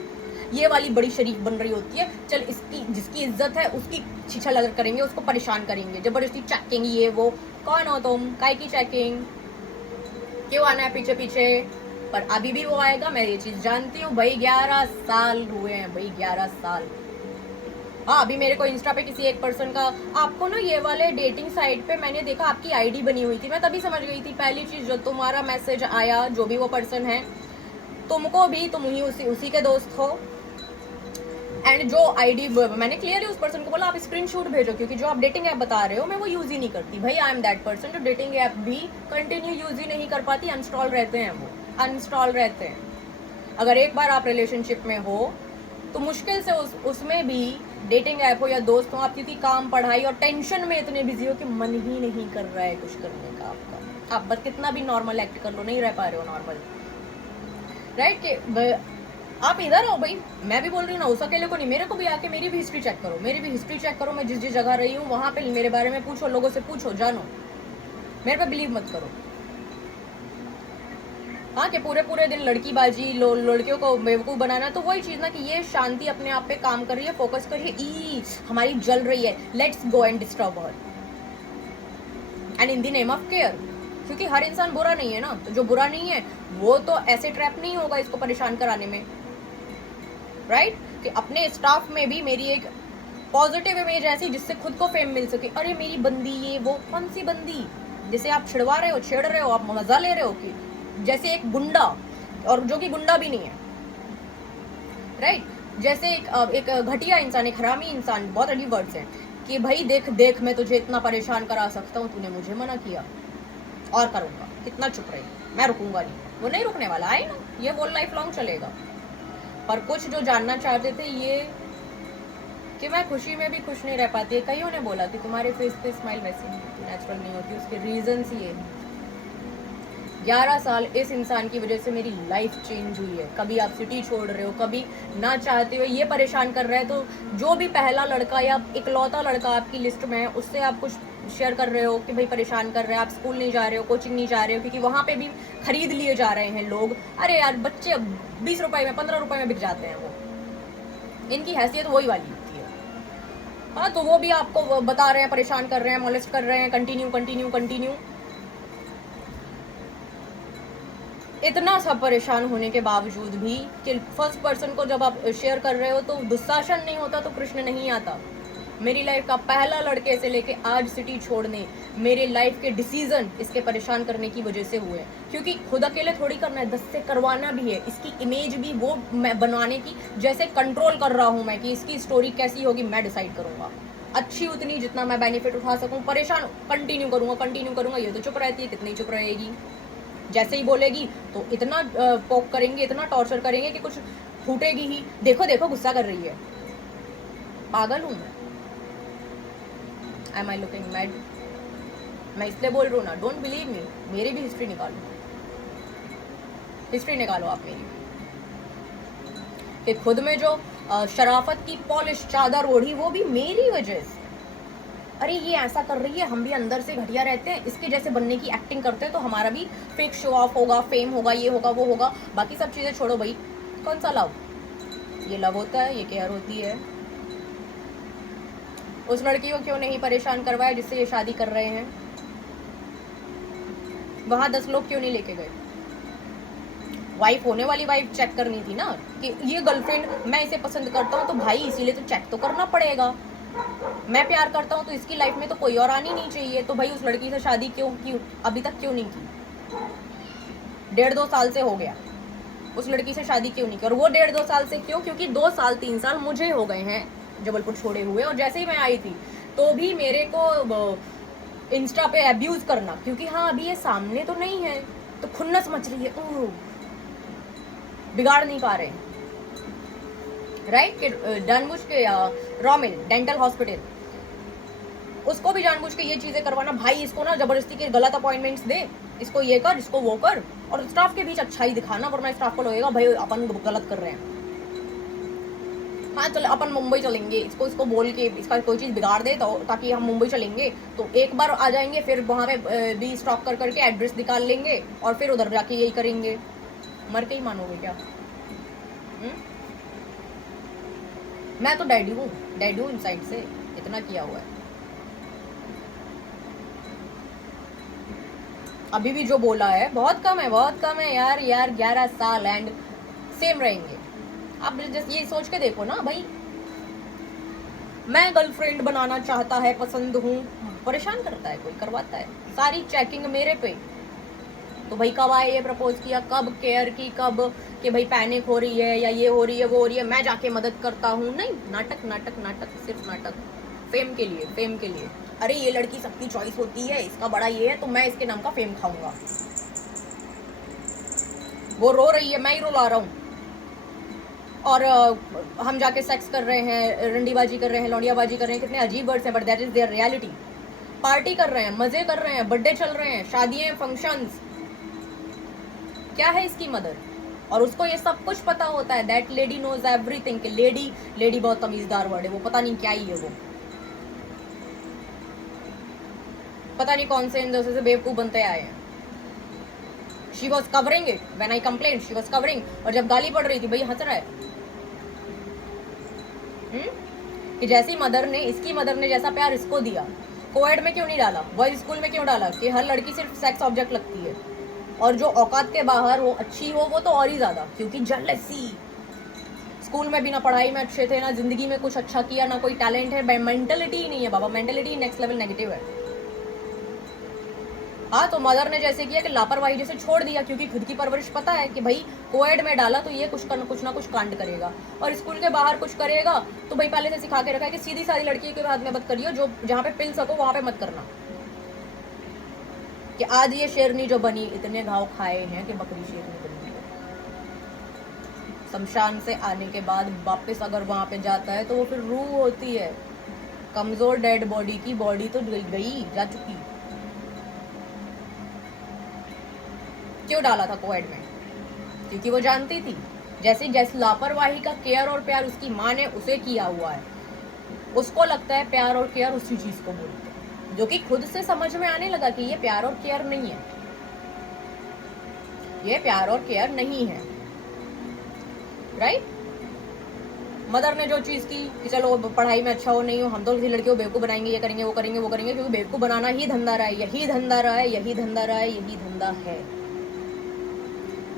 ये वाली बड़ी शरीफ बन रही होती है, चल इसकी जिसकी इज्जत है उसकी छीछा लग करेंगे, उसको परेशान करेंगे, जबरदस्ती चेकिंग, ये वो, कौन हो तुम, काय की चेकिंग, क्यों आना है पीछे पीछे। पर अभी भी वो आएगा, मैं ये चीज जानती हूँ भाई, 11 साल हुए हैं भाई, 11 साल। हाँ अभी मेरे को इंस्टा पे किसी एक पर्सन का, आपको ना ये वाले डेटिंग साइट पे मैंने देखा आपकी आईडी बनी हुई थी, मैं तभी समझ गई थी पहली चीज, जो तुम्हारा मैसेज आया, जो भी वो पर्सन है, तुमको भी तुम ही उसी के दोस्त हो। एंड जो आईडी मैंने क्लियरली उस पर्सन को बोला आप स्क्रीनशॉट भेजो, क्योंकि जो आप डेटिंग ऐप बता रहे हो मैं वो यूज ही नहीं करती। भाई आई एम दैट पर्सन जो डेटिंग ऐप भी कंटिन्यू यूज ही नहीं कर पाती, अनइंस्टॉल रहते हैं, वो अनइंस्टॉल रहते हैं। अगर एक बार आप रिलेशनशिप में हो तो मुश्किल से उसमें भी डेटिंग ऐप हो या दोस्त हो, आप क्योंकि काम, पढ़ाई और टेंशन में इतने बिजी हो कि मन ही नहीं कर रहा है कुछ करने का आपका। आप बस कितना भी नॉर्मल एक्ट कर लो, नहीं रह पा रहे हो नॉर्मल, राइट। कि आप इधर हो भाई, मैं भी बोल रही हूँ ना, उस अकेले को नहीं, मेरे को भी आके मेरी भी हिस्ट्री चेक करो, मेरी भी हिस्ट्री चेक करो, मैं जिस जिस जगह रही हूँ वहाँ पे मेरे बारे में पूछो, लोगों से पूछो, जानो, मेरे पे बिलीव मत करो। हाँ कि पूरे दिन लड़कीबाजी, लड़कियों को बेवकूफ़ बनाना, तो वही चीज़ ना कि ये शांति अपने आप पे काम कर रही है, फोकस कर रही है, ई हमारी जल रही है, let's go and disturb her, and in the name of care. क्योंकि हर इंसान बुरा नहीं है ना, तो जो बुरा नहीं है वो तो ऐसे ट्रैप नहीं होगा इसको परेशान कराने में, राइट। कि अपने स्टाफ में भी मेरी एक पॉजिटिव इमेज ऐसी जिससे खुद को फेम मिल सके, अरे मेरी बंदी, ये वो, कौन सी बंदी जिसे आप छिड़वा रहे हो, छेड़ रहे हो, आप मजा ले रहे हो, कि जैसे एक गुंडा, और जो कि गुंडा भी नहीं है, राइट। जैसे एक घटिया इंसान, एक हरामी इंसान, बहुत अजीब वर्ड्स हैं, कि भाई देख देख मैं तुझे इतना परेशान करा सकता हूँ, तूने मुझे मना किया और करूँगा, कितना चुप रही, मैं रुकूंगा नहीं, वो नहीं रुकने वाला, आई नो ये वो लाइफ लॉन्ग चलेगा। पर कुछ जो जानना चाहते थे ये कि मैं खुशी में भी खुश नहीं रह पाती, कईयों ने बोला कि तुम्हारे फेस पे स्माइल वैसे नहीं होती, नेचुरल नहीं होती, उसके रीजंस ये 11 साल इस इंसान की वजह से मेरी लाइफ चेंज हुई है। कभी आप सिटी छोड़ रहे हो, कभी ना चाहते हुए ये परेशान कर रहे हैं, तो जो भी पहला लड़का या इकलौता लड़का आपकी लिस्ट में है उससे आप कुछ शेयर कर रहे हो कि भाई परेशान कर रहे हैं, आप स्कूल नहीं जा रहे हो, कोचिंग नहीं जा रहे हो, क्योंकि वहाँ पे भी खरीद लिए जा रहे हैं लोग। अरे यार बच्चे 20 रुपए में, 15 रुपए में बिक जाते हैं, वो इनकी हैसियत वही वाली होती है। हाँ तो वो भी आपको बता रहे हैं, परेशान कर रहे हैं, मोलेस्ट कर रहे हैं, कंटिन्यू कंटिन्यू कंटिन्यू। इतना सब परेशान होने के बावजूद भी कि फर्स्ट पर्सन को जब आप शेयर कर रहे हो तो दुशासन नहीं होता तो कृष्ण नहीं आता। मेरी लाइफ का पहला लड़के से लेके आज सिटी छोड़ने, मेरे लाइफ के डिसीजन इसके परेशान करने की वजह से हुए, क्योंकि खुद अकेले थोड़ी करना है, 10 से करवाना भी है, इसकी इमेज भी वो मैं बनवाने की, जैसे कंट्रोल कर रहा हूँ मैं कि इसकी स्टोरी कैसी होगी मैं डिसाइड करूँगा, अच्छी उतनी जितना मैं बेनिफिट उठा सकूँ, परेशान कंटिन्यू करूँगा, ये तो चुप रहती है, कितनी चुप रहेगी, जैसे ही बोलेगी तो इतना पोक करेंगे, इतना टॉर्चर करेंगे कि कुछ फूटेगी ही, देखो देखो गुस्सा कर रही है, पागल हूँ मैं, एम आई लुकिंग मैड, मैं इसलिए बोल रहा हूँ ना, डोंट बिलीव मी, मेरी भी हिस्ट्री निकालो, हिस्ट्री निकालो आप मेरी, कि खुद में जो शराफत की पॉलिश चादर ओढ़ी वो भी मेरी वजह से। अरे ये ऐसा कर रही है, हम भी अंदर से घटिया रहते हैं, इसके जैसे बनने की एक्टिंग करते हैं तो हमारा भी फेक शो ऑफ होगा, फेम होगा, ये होगा वो होगा, बाकी सब चीज़ें छोड़ो भाई, कौन सा लव, ये लव होता है, ये केयर होती है, उस लड़की को क्यों नहीं परेशान करवाया जिससे ये शादी कर रहे हैं? वहां 10 लोग क्यों नहीं लेके गए? वाइफ होने वाली वाइफ चेक करनी थी ना कि ये गर्लफ्रेंड मैं इसे पसंद करता हूँ तो भाई इसीलिए तो चेक तो करना पड़ेगा। मैं प्यार करता हूँ तो इसकी लाइफ में तो कोई और आनी नहीं चाहिए, तो भाई उस लड़की से शादी क्यों की अभी तक क्यों नहीं की? 1.5-2 साल से हो गया, उस लड़की से शादी क्यों नहीं की? और वो 1.5-2 साल से क्यों? क्योंकि 2 साल 3 साल मुझे हो गए हैं जबलपुर छोड़े हुए, और जैसे ही मैं आई थी तो भी मेरे को इंस्टा पे अब्यूज करना, क्योंकि हाँ अभी ये सामने तो नहीं है तो खुन्नस मच रही है, बिगाड़ नहीं पा रहे, राइट? कि जानबूझ के रॉमिल डेंटल हॉस्पिटल, उसको भी जानबूझ के ये चीजें करवाना, भाई इसको ना जबरदस्ती के गलत अपॉइंटमेंट्स दे, इसको ये कर, इसको वो कर, और स्टाफ के बीच अच्छाई दिखाना, वरना स्टाफ को लगेगा भाई अपन गलत कर रहे हैं। हाँ चल अपन मुंबई चलेंगे, इसको बोल के इसका कोई चीज बिगाड़ दे तो ताकि हम मुंबई चलेंगे, तो एक बार आ जाएंगे, फिर वहां पे भी स्टॉक कर करके एड्रेस निकाल लेंगे और फिर उधर जाके यही करेंगे। मर के ही मानोगे क्या? मैं तो डैडी हूँ इनसाइड से, इतना किया हुआ है। अभी भी जो बोला है बहुत कम है यार 11 साल एंड सेम रहेंगे। आप जस्ट ये सोच के देखो ना भाई, मैं गर्लफ्रेंड बनाना चाहता है, पसंद हूँ, परेशान करता है कोई, करवाता है सारी चेकिंग मेरे पे, तो भाई कब आए ये प्रपोज किया, कब केयर की, कब कि भाई पैनिक हो रही है या ये हो रही है वो हो रही है, मैं जाके मदद करता हूँ। नहीं, नाटक, सिर्फ नाटक, फेम के लिए। अरे ये लड़की सबकी चॉइस होती है, इसका बड़ा ये है तो मैं इसके नाम का फेम खाऊंगा। वो रो रही है, मैं ही रुला रहा हूँ, और हम जाके सेक्स कर रहे हैं, रंडीबाजी कर रहे हैं, लौंडियाबाजी कर रहे हैं, कितने अजीब वर्ड्स हैं, but that is their reality. Party कर रहे हैं, मजे कर रहे हैं, बर्थडे चल रहे हैं, शादियां, फंक्शंस, क्या है इसकी मदर? और उसको ये सब कुछ पता होता है। That lady knows everything. कि लेडी बहुत तमीजदार वर्ड है, वो पता नहीं क्या ही है, वो पता नहीं कौन से इंदौर से बेवकूफ बनते आए हैं। She was covering it when I complaint, she was covering, और जब गाली पड़ रही थी भाई हंस रहा है। कि जैसी मदर ने, इसकी मदर ने जैसा प्यार इसको दिया, कोएड में क्यों नहीं डाला, बॉयज स्कूल में क्यों डाला? कि हर लड़की सिर्फ सेक्स ऑब्जेक्ट लगती है, और जो औकात के बाहर हो, अच्छी हो, वो तो और ही ज्यादा, क्योंकि जेलसी। स्कूल में भी ना पढ़ाई में अच्छे थे, ना जिंदगी में कुछ अच्छा किया, ना कोई टैलेंट है, मेंटलिटी ही नहीं है बाबा, मेंटलिटी नेक्स्ट लेवल नेगेटिव है। हाँ, तो मदर ने जैसे किया कि लापरवाही जैसे छोड़ दिया, क्योंकि खुद की परवरिश पता है कि भाई कोएड में डाला तो ये कुछ ना कुछ कांड करेगा, और स्कूल के बाहर कुछ करेगा, तो भाई पहले से सिखा के रखा है कि सीधी सारी लड़की के हाथ में मत करियो, जो जहाँ पे पिल सको वहां पे मत करना। कि आज ये शेरनी जो बनी, इतने घाव खाए हैं कि बकरी शेरनी बनी है। शमशान से आने के बाद वापस अगर वहां पे जाता है तो वो फिर रूह होती है, कमजोर डेड बॉडी की, बॉडी तो गई जा चुकी। क्यों डाला था कोएड में? क्योंकि वो जानती थी जैसे लापरवाही का केयर और प्यार उसकी माँ ने उसे किया हुआ है, उसको लगता है प्यार और केयर उसी चीज को बोलते हैं, जो कि खुद से समझ में आने लगा कि ये प्यार और केयर नहीं है, ये प्यार और केयर नहीं है, राइट? मदर ने जो चीज की कि चलो पढ़ाई में अच्छा हो नहीं हो, हम तो किसी लड़की को बेवकूफ बनाएंगे, ये करेंगे वो करेंगे वो करेंगे, क्योंकि बेवकूफ बनाना ही धंधा रहा है, यही धंधा है।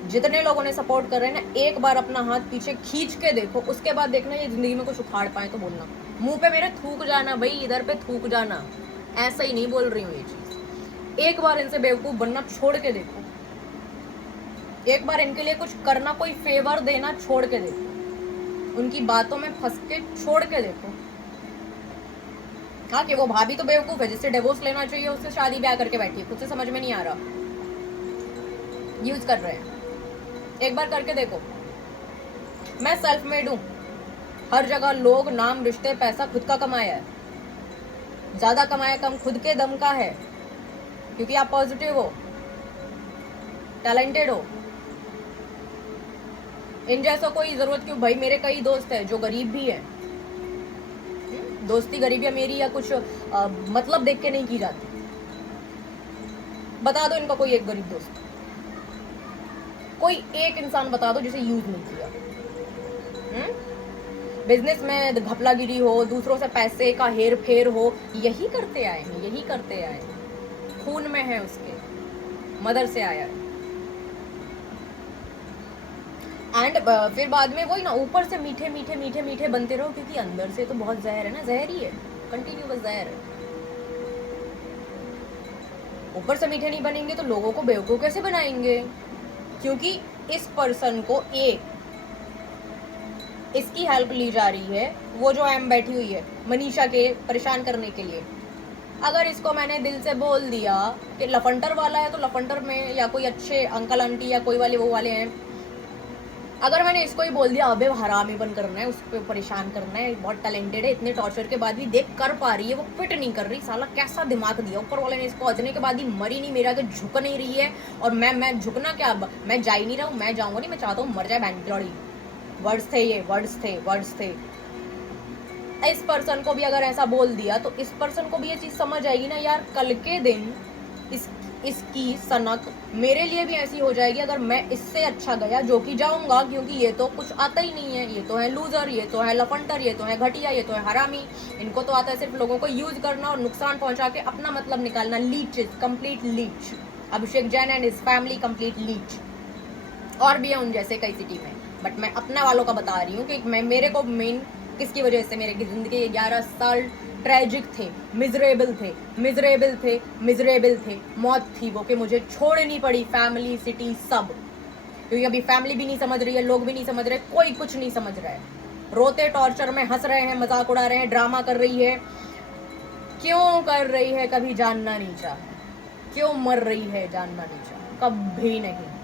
जितने लोगों ने सपोर्ट कर रहे हैं ना, एक बार अपना हाथ पीछे खींच के देखो, उसके बाद देखना ये जिंदगी में कुछ उखाड़ पाए तो बोलना, मुंह पे मेरे थूक जाना भाई, इधर पे थूक जाना, ऐसा ही नहीं बोल रही हूँ ये चीज। एक बार इनसे बेवकूफ बनना छोड़ के देखो, एक बार इनके लिए कुछ करना, कोई फेवर देना छोड़ के देखो, उनकी बातों में फंस के छोड़ के देखो। हाँ, कि वो भाभी तो बेवकूफ है, जिससे डिवोर्स लेना चाहिए उससे शादी ब्याह करके बैठी है, कुछ से समझ में नहीं आ रहा, यूज कर रहे हैं। एक बार करके देखो। मैं सेल्फ मेड हूं, हर जगह लोग, नाम, रिश्ते, पैसा खुद का कमाया है, ज्यादा कमाया कम खुद के दम का है, क्योंकि आप पॉजिटिव हो, टैलेंटेड हो। इन जैसा कोई जरूरत क्यों? भाई मेरे कई दोस्त हैं जो गरीब भी हैं, दोस्ती गरीबी मेरी या कुछ मतलब देख के नहीं की जाती। बता दो इनका कोई एक गरीब दोस्त, कोई एक इंसान बता दो जिसे यूज नहीं किया। बिजनेस में घपलागिरी हो, दूसरों से पैसे का हेर फेर हो, यही करते आए हैं, यही करते आए हैं, खून में है उसके, मदर से आया है। एंड फिर बाद में वही ना, ऊपर से मीठे मीठे मीठे मीठे बनते रहो, क्योंकि अंदर से तो बहुत जहर है ना, जहर ही है, कंटिन्यूअस जहर है। ऊपर से मीठे नहीं बनेंगे तो लोगों को बेवकूफ कैसे बनाएंगे? क्योंकि इस पर्सन को इसकी हेल्प ली जा रही है, वो जो एम बैठी हुई है मनीषा के परेशान करने के लिए। अगर इसको मैंने दिल से बोल दिया कि लफंटर वाला है तो लफंटर में, या कोई अच्छे अंकल आंटी या कोई वाले वो वाले हैं, अगर मैंने इसको ही बोल दिया अबे हरामी बन करना है, उसको परेशान करना है, बहुत टैलेंटेड है, इतने टॉर्चर के बाद भी देख कर पा रही है, वो फिट नहीं कर रही, साला कैसा दिमाग दिया ऊपर वाले ने इसको, इतने के बाद ही मरी नहीं, मेरा के झुक नहीं रही है, और मैं झुकना क्या, अब मैं जा ही नहीं रहा हूँ, मैं जाऊंगा नहीं, मैं चाहता हूँ मर जाए बैंडी। वर्ड्स थे ये, वर्ड्स थे। इस पर्सन को भी अगर ऐसा बोल दिया तो इस पर्सन को भी ये चीज समझ आएगी ना यार, कल के दिन इसकी सनक मेरे लिए भी ऐसी हो जाएगी अगर मैं इससे अच्छा गया, जो कि जाऊंगा, क्योंकि ये तो कुछ आता ही नहीं है, ये तो है लूजर, ये तो है लफंटर, ये तो है घटिया, ये तो है हरामी। इनको तो आता है सिर्फ लोगों को यूज करना और नुकसान पहुंचा के अपना मतलब निकालना। Leech, complete leech. Abhishek Jain and his family complete leech. और भी है उन जैसे कई सिटी में, बट मैं अपना वालों का बता रही हूँ कि मेरे को मेन किसकी वजह से मेरे की जिंदगी 11 साल ट्रेजिक थे, मिजरेबल थे, मौत थी वो कि मुझे छोड़नी पड़ी, फैमिली, सिटी, सब। क्योंकि अभी फैमिली भी नहीं समझ रही है, लोग भी नहीं समझ रहे, कोई कुछ नहीं समझ रहा है। रोते टॉर्चर में हंस रहे हैं, मजाक उड़ा रहे हैं, ड्रामा कर रही है। क्यों कर रही है कभी जानना नहीं चाहा, क्यों मर रही है जानना नहीं चाहा, कभी नहीं।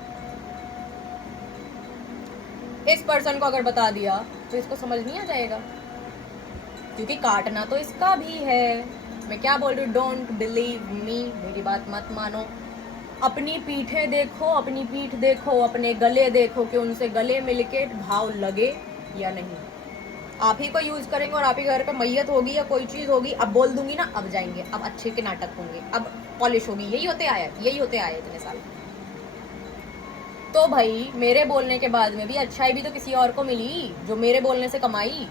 इस पर्सन को अगर बता दिया तो इसको समझ नहीं आ जाएगा, क्योंकि काटना तो इसका भी है। मैं क्या बोल रही हूँ, डोंट बिलीव मी, मेरी बात मत मानो। अपनी पीठे देखो, अपनी पीठ देखो, अपने गले देखो कि उनसे गले मिलके भाव लगे या नहीं। आप ही को यूज करेंगे और आप ही घर पे मैयत होगी या कोई चीज होगी, अब बोल दूंगी ना, अब जाएंगे, अब अच्छे के नाटक होंगे, अब पॉलिश होगी। यही होते आए इतने साल। तो भाई मेरे बोलने के बाद में भी अच्छाई भी तो किसी और को मिली, जो मेरे बोलने से कमाई।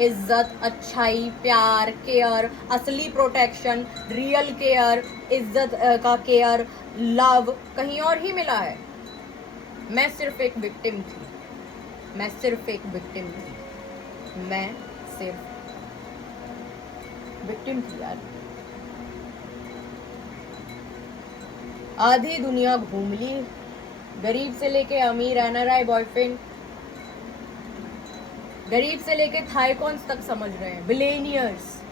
इज्जत, अच्छाई, प्यार, केयर, असली प्रोटेक्शन, रियल केयर, इज्जत का केयर, लव कहीं और ही मिला है। मैं सिर्फ एक विक्टिम थी, मैं सिर्फ विक्टिम थी यार। आधी दुनिया घूम ली, गरीब से लेके अमीर, एनआरआई बॉयफ्रेंड, गरीब से लेके थाईकॉन्स तक समझ रहे हैं, बिलियनियर्स।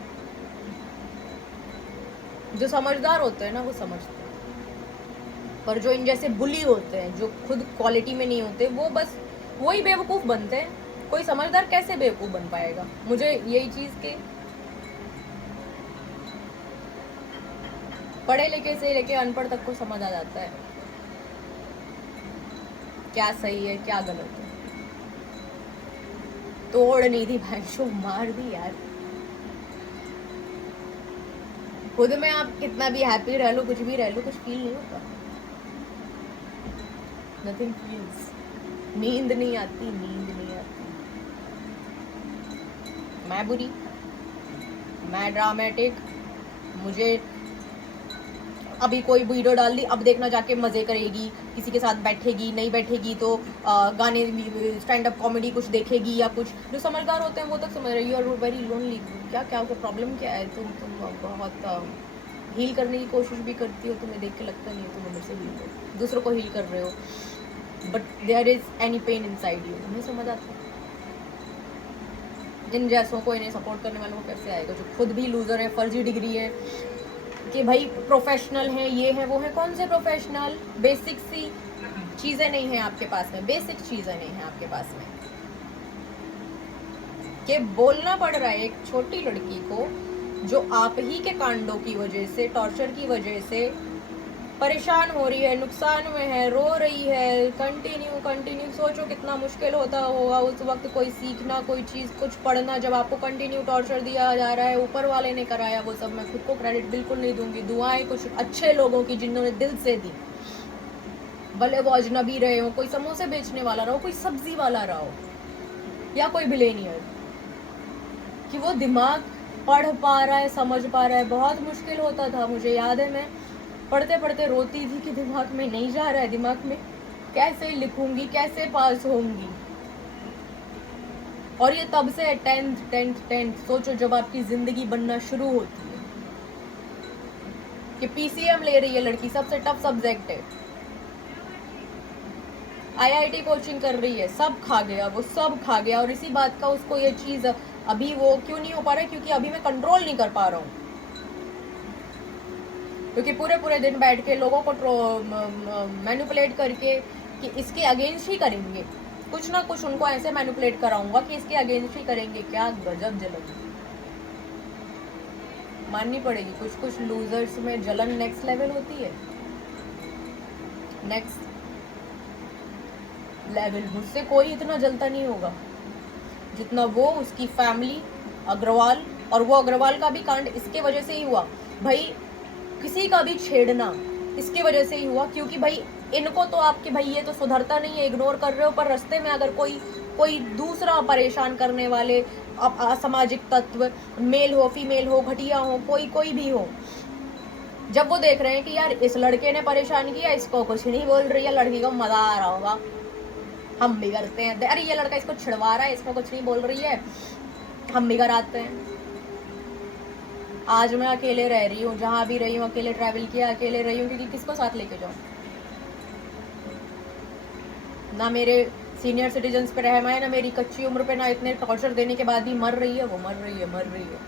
जो समझदार होते हैं ना वो समझते हैं, पर जो इन जैसे बुली होते हैं, जो खुद क्वालिटी में नहीं होते, वो बस वही बेवकूफ बनते हैं। कोई समझदार कैसे बेवकूफ बन पाएगा? मुझे यही चीज के पढ़े लिखे से लेके अनपढ़ तक को समझ आ जाता है क्या सही है क्या गलत है। तोड़ नहीं दी भैंसो, मार दी यार। खुद में आप कितना भी हैप्पी रह लो, कुछ भी रह लो, कुछ फील नहीं होता, नथिंग फील्स। नींद नहीं आती। मैं बुरी, मैं ड्रामेटिक, मुझे अभी कोई वीडियो डाल दी, अब देखना जाके मजे करेगी, किसी के साथ बैठेगी, नहीं बैठेगी तो गाने, स्टैंड अप कॉमेडी कुछ देखेगी या कुछ। जो समझदार होते हैं वो तक समझ रही है। और वेरी लोनली, क्या प्रॉब्लम क्या है? तुम बहुत हील करने की कोशिश भी करती हो, तुम्हें देख के लगता नहीं है तुम अंदर से हील हो, दूसरों को हील कर रहे हो, but there is any pain inside you. तुम्हें समझ आता है? इन जैसों को, इन्हें सपोर्ट करने वालों को कैसे आएगा, जो खुद भी लूजर है, फर्जी डिग्री है कि भाई प्रोफेशनल है, ये है वो है। कौन से प्रोफेशनल? बेसिक सी चीजें नहीं है आपके पास में, बेसिक चीजें नहीं है आपके पास में कि बोलना पड़ रहा है एक छोटी लड़की को जो आप ही के कांडों की वजह से, टॉर्चर की वजह से परेशान हो रही है, नुकसान में है, रो रही है, कंटिन्यू। सोचो कितना मुश्किल होता होगा उस वक्त कोई सीखना, कोई चीज़, कुछ पढ़ना, जब आपको कंटिन्यू टॉर्चर दिया जा रहा है। ऊपर वाले ने कराया वो सब, मैं खुद को क्रेडिट बिल्कुल नहीं दूंगी। दुआएं कुछ अच्छे लोगों की जिन्होंने दिल से दी, भले वो अजनबी रहे हो, कोई समोसे बेचने वाला रहो, कोई सब्जी वाला रहो, या कोई बिलियनियर, कि वो दिमाग पढ़ पा रहा है, समझ पा रहा है। बहुत मुश्किल होता था, मुझे याद है मैं पढ़ते पढ़ते रोती थी कि दिमाग में नहीं जा रहा है, दिमाग में कैसे लिखूंगी, कैसे पास होंगी। और ये तब से 10th सोचो जब आपकी जिंदगी बनना शुरू होती है कि पीसीएम ले रही है लड़की, सबसे टफ सब्जेक्ट है, आईआईटी कोचिंग कर रही है, सब खा गया, वो सब खा गया। और इसी बात का उसको ये चीज अभी वो क्यों नहीं हो पा रहा है, क्योंकि अभी मैं कंट्रोल नहीं कर पा रहा हूँ। क्योंकि पूरे पूरे दिन बैठ के लोगों को मैनिपुलेट करके कि इसके अगेंस्ट ही करेंगे, कुछ ना कुछ उनको ऐसे मैनिपुलेट कराऊंगा कि इसके अगेंस्ट ही करेंगे। क्या गजब जलन माननी पड़ेगी। कुछ कुछ लूजर्स में जलन नेक्स्ट लेवल होती है, नेक्स्ट लेवल। मुझसे कोई इतना जलता नहीं होगा जितना वो, उसकी फैमिली, अग्रवाल। और वो अग्रवाल का भी कांड इसके वजह से ही हुआ भाई, किसी का भी छेड़ना इसके वजह से ही हुआ। क्योंकि भाई इनको तो आपके भाई ये तो सुधरता नहीं है, इग्नोर कर रहे हो, पर रास्ते में अगर कोई दूसरा परेशान करने वाले असामाजिक तत्व, मेल हो फीमेल हो घटिया हो, कोई भी हो, जब वो देख रहे हैं कि यार इस लड़के ने परेशान किया, इसको कुछ नहीं बोल रही है, लड़की को मजा आ रहा होगा, हम भी करते हैं, अरे ये लड़का इसको छिड़वा रहा है, इसको कुछ नहीं बोल रही है, हम भी कराते हैं। आज मैं अकेले रह रही हूँ, जहां भी रही हूँ अकेले ट्रैवल किया, अकेले रही हूँ, क्योंकि किसको साथ लेके जाऊँ। ना मेरे सीनियर सिटीजन्स पे रहम है, ना मेरी कच्ची उम्र पे, ना इतने टॉर्चर देने के बाद भी मर रही है वो, मर रही है।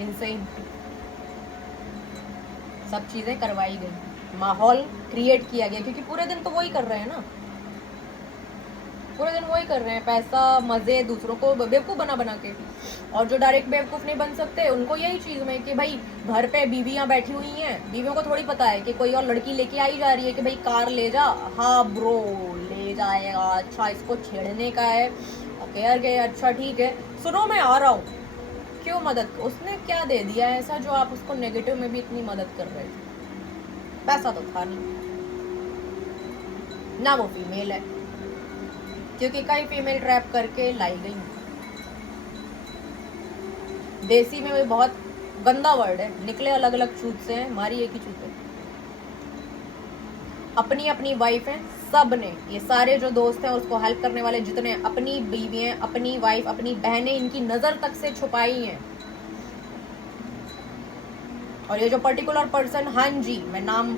इनसेन सब चीजें करवाई गई, माहौल क्रिएट किया गया, क्योंकि पूरे दिन तो वही कर रहे हैं ना, पूरे दिन वही कर रहे हैं, पैसा मजे, दूसरों को बेवकूफ बना के। और जो डायरेक्ट बेवकूफ नहीं बन सकते, उनको यही चीज में कि भाई घर पे बीवियां बैठी हुई हैं, बीवियों को थोड़ी पता है कि कोई और लड़की लेके आई जा रही है कि भाई कार ले जा, हाँ ब्रो ले जाएगा, अच्छा इसको छेड़ने का है, केयर के, अच्छा ठीक है सुनो मैं आ रहा हूँ। क्यों मदद, उसने क्या दे दिया ऐसा जो आप उसको नेगेटिव में भी इतनी मदद कर रहे थे? पैसा तो था नहीं ना, वो फीमेल है, क्योंकि कई फीमेल ट्रैप करके लाई गई। देसी में वो बहुत गंदा वर्ड है, निकले अलग अलग चूत से हैं, हमारी एक ही चूत है। अपनी अपनी वाइफ है सब ने, ये सारे जो दोस्त हैं उसको हेल्प करने वाले जितने, अपनी बीवी हैं, अपनी वाइफ, अपनी बहनें इनकी नजर तक से छुपाई हैं। और ये जो पर्टिकुलर पर्सन, हाँ जी मैं नाम,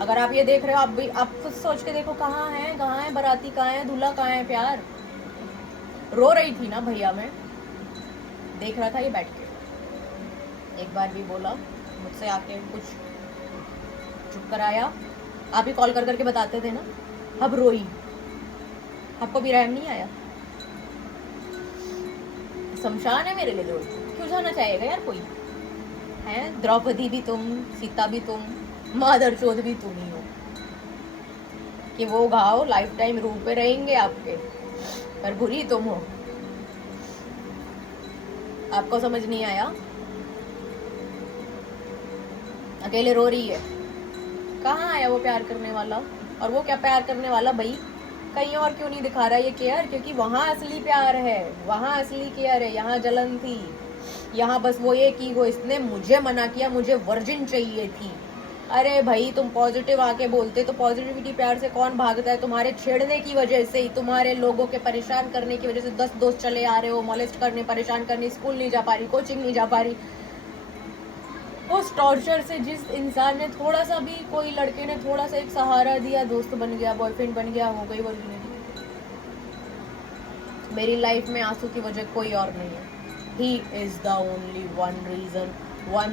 अगर आप ये देख रहे हो, आप भी आप खुद सोच के देखो, कहाँ है बाराती, कहाँ है दूल्हा, कहाँ है प्यार। रो रही थी ना भैया, मैं देख रहा था ये बैठ के, एक बार भी बोला मुझसे आके कुछ चुप कराया, आप ही कॉल कर करके बताते थे ना, अब रोई, आपको भी रहम नहीं आया? शमशान है मेरे लिए रोई, क्यों जाना चाहेगा यार कोई है? द्रौपदी भी तुम, सीता भी तुम, मादर चौध भी तुम ही हो, कि वो घाव लाइफ टाइम रूह पे रहेंगे आपके, पर बुरी तुम हो। आपको समझ नहीं आया? अकेले रो रही है, कहाँ आया वो प्यार करने वाला? और वो क्या प्यार करने वाला भाई कहीं और क्यों नहीं दिखा रहा ये केयर? क्योंकि वहां असली प्यार है, वहां असली केयर है, यहाँ जलन थी, यहाँ बस वो ये की वो इसने मुझे मना किया, मुझे वर्जिन चाहिए थी। अरे भाई तुम पॉजिटिव आके बोलते तो पॉजिटिविटी प्यार से कौन भागता है? तुम्हारे छेड़ने की वजह से ही, तुम्हारे लोगों के परेशान करने की वजह से 10 दोस्त चले आ रहे हो, मॉलेस्ट करने, परेशान करने, स्कूल नहीं जा पा रही, कोचिंग नहीं जा पा रही। उस टॉर्चर से जिस इंसान ने थोड़ा सा भी, कोई लड़के ने थोड़ा सा एक सहारा दिया, दोस्त बन गया, बॉयफ्रेंड बन गया, हो गई वर्जिनिटी। मेरी लाइफ में आंसू की वजह कोई और नहीं है, he is the only one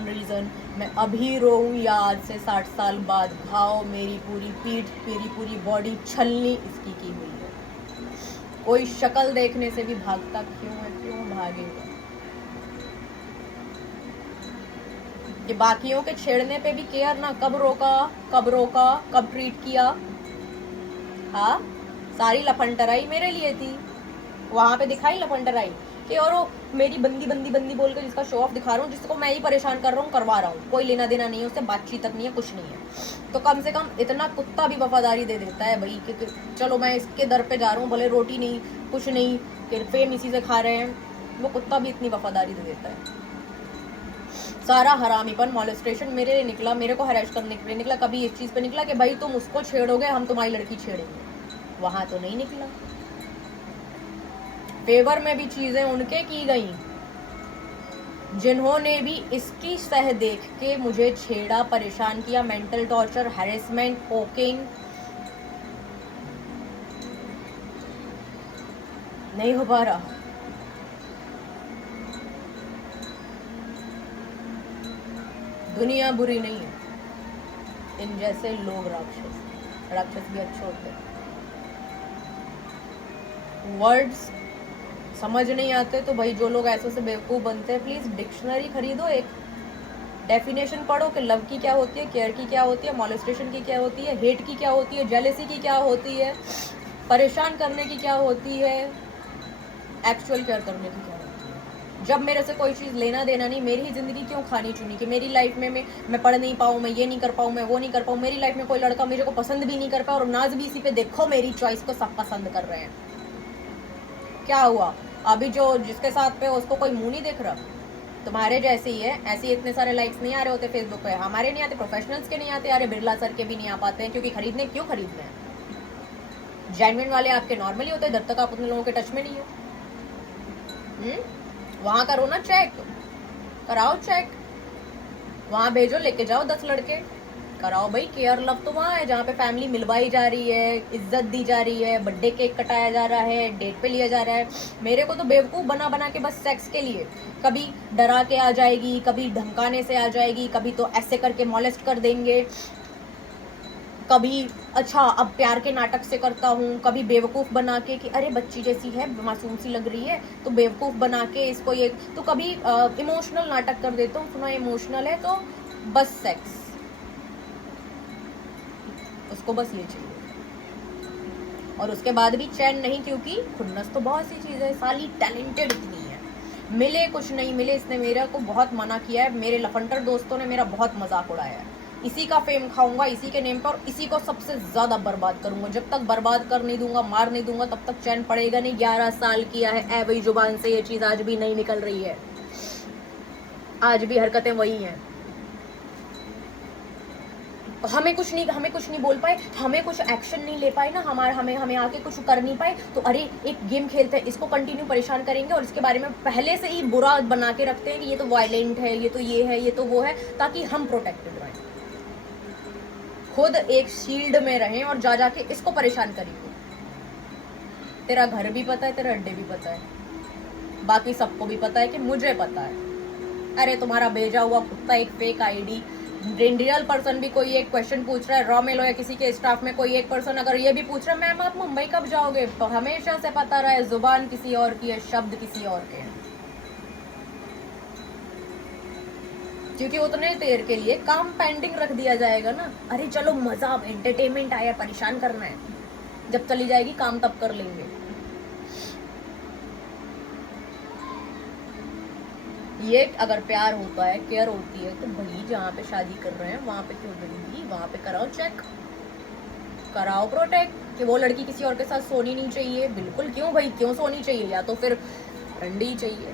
reason. मैं अभी रोऊं या आज से 60 साल बाद घाव, मेरी पूरी पीठ, मेरी पूरी बॉडी छलनी इसकी की हुई है। कोई शक्ल देखने से भी भागता क्यों है? क्यों भागेगा? ये बाकियों के छेड़ने पे भी केयर ना, कब रोका, कब ट्रीट किया? हाँ, सारी लफंटराई मेरे लिए थी, वहां पे दिखाई लफंटराई, कि और वो मेरी बंदी बंदी बंदी बोल कर जिसका शो ऑफ दिखा रहा हूँ, जिसको मैं ही परेशान कर रहा हूँ, करवा रहा हूँ, कोई लेना देना नहीं है उससे, बातचीत तक नहीं है, कुछ नहीं है। तो कम से कम इतना कुत्ता भी वफादारी दे देता है भाई कि चलो मैं इसके दर पे जा रहा हूँ, भले रोटी नहीं कुछ नहीं, कि फेम इसी से खा रहे हैं, वो कुत्ता भी इतनी वफादारी दे देता है। सारा हरामीपन मॉलेस्टेशन मेरे लिए निकला, मेरे को हराश करने के लिए निकला। कभी इस चीज़ पे निकला कि भाई तुम उसको छेड़ोगे हम तुम्हारी लड़की छेड़ेंगे, वहां तो नहीं निकला। फेवर में भी चीजें उनके की गई जिन्होंने भी इसकी सह देख के मुझे छेड़ा, परेशान किया, मेंटल टॉर्चर, हैरेसमेंट, पोकिंग। नहीं हो पा रहा। दुनिया बुरी नहीं है, इन जैसे लोग राक्षस, राक्षस भी अच्छे होते हैं। वर्ड्स समझ नहीं आते तो भाई जो लोग ऐसे से बेवकूफ़ बनते हैं, प्लीज़ डिक्शनरी खरीदो, एक डेफिनेशन पढ़ो कि लव की क्या होती है, केयर की क्या होती है, मॉलेस्टेशन की क्या होती है, हेट की क्या होती है, जेलेसी की क्या होती है, परेशान करने की क्या होती है, एक्चुअल केयर करने की क्या होती है। जब मेरे से कोई चीज़ लेना देना नहीं, मेरी ही ज़िंदगी क्यों खानी चुनी कि मेरी लाइफ में मैं पढ़ नहीं पाऊँ, मैं ये नहीं कर पाऊँ, मैं वो नहीं कर पाऊँ, मेरी लाइफ में कोई लड़का मेरे को पसंद भी नहीं कर पाया और नाज भी इसी पे देखो मेरी चॉइस को सब पसंद कर रहे हैं। क्या हुआ? अभी जो जिसके साथ पे उसको कोई मुंह नहीं देख रहा, तुम्हारे जैसे ही है, ऐसे इतने सारे लाइक्स नहीं आ रहे होते फेसबुक पे, हमारे नहीं आते, प्रोफेशनल्स के नहीं आते, अरे बिरला सर के भी नहीं आ पाते हैं, क्योंकि खरीदने क्यों खरीदने हैं? जेन्युइन वाले आपके नॉर्मली होते हैं, जब तक आप उतने लोगों के टच में नहीं हो। वहां करो ना चेक, कराओ चेक, वहां भेजो, लेके जाओ 10 लड़के, कराओ भाई केयर। लव तो वहाँ है जहाँ पे फैमिली मिलवाई जा रही है, इज्जत दी जा रही है, बर्थडे केक कटाया जा रहा है, डेट पे लिया जा रहा है। मेरे को तो बेवकूफ़ बना बना के बस सेक्स के लिए, कभी डरा के आ जाएगी, कभी धमकाने से आ जाएगी, कभी तो ऐसे करके मॉलेस्ट कर देंगे, कभी अच्छा अब प्यार के नाटक से करता हूँ, कभी बेवकूफ़ बना के कि अरे बच्ची जैसी है, मासूम सी लग रही है, तो बेवकूफ़ बना के इसको ये, तो कभी इमोशनल नाटक कर देता हूँ, सुना इमोशनल है तो बस सेक्स, उसको बस ये चाहिए। और उसके बाद भी चैन नहीं, क्योंकि खुन्नस तो बहुत सी चीज़ है, साली टैलेंटेड इतनी है, मिले कुछ नहीं मिले, इसने मेरे को बहुत मना किया है, मेरे लफंटर दोस्तों ने मेरा बहुत मजाक उड़ाया है, इसी का फेम खाऊंगा इसी के नेम पर, और इसी को सबसे ज़्यादा बर्बाद करूंगा। जब तक बर्बाद कर नहीं दूंगा, मार नहीं दूंगा, तब तक चैन पड़ेगा नहीं। 11 साल किया है ए वही जुबान से, ये चीज़ आज भी नहीं निकल रही है, आज भी हरकतें वही हैं। हमें कुछ नहीं बोल पाए, हमें कुछ एक्शन नहीं ले पाए ना, हमें आके कुछ कर नहीं पाए, तो अरे एक गेम खेलते हैं, इसको कंटिन्यू परेशान करेंगे और इसके बारे में पहले से ही बुरा बना के रखते हैं कि ये तो वायलेंट है, ये तो ये है, ये तो वो है, ताकि हम प्रोटेक्टेड रहें, खुद एक शील्ड में रहें और जा जाके इसको परेशान करेंगे। तेरा घर भी पता है, तेरा अड्डे भी पता है, बाकी सबको भी पता है कि मुझे पता है। अरे तुम्हारा भेजा हुआ कुत्ता एक फेक आईडी, रियल पर्सन भी कोई एक क्वेश्चन पूछ रहा है, रॉ मेल हो या किसी के स्टाफ में कोई एक पर्सन अगर ये भी पूछ रहा है मैम आप मुंबई कब जाओगे, तो हमेशा से पता रहा है जुबान किसी और की है, शब्द किसी और के हैं, क्योंकि उतने देर के लिए काम पेंडिंग रख दिया जाएगा ना। अरे चलो मजा एंटरटेनमेंट आया, परेशान करना है, जब चली जाएगी काम तब कर लेंगे। ये अगर प्यार होता है, केयर होती है, तो भाई जहाँ पे शादी कर रहे हैं वहाँ पे क्यों करेंगी, वहाँ पे कराओ चेक, कराओ प्रोटेक्ट कि वो लड़की किसी और के साथ सोनी नहीं चाहिए। बिल्कुल, क्यों भाई, क्यों सोनी चाहिए, या तो फिर रंडी चाहिए,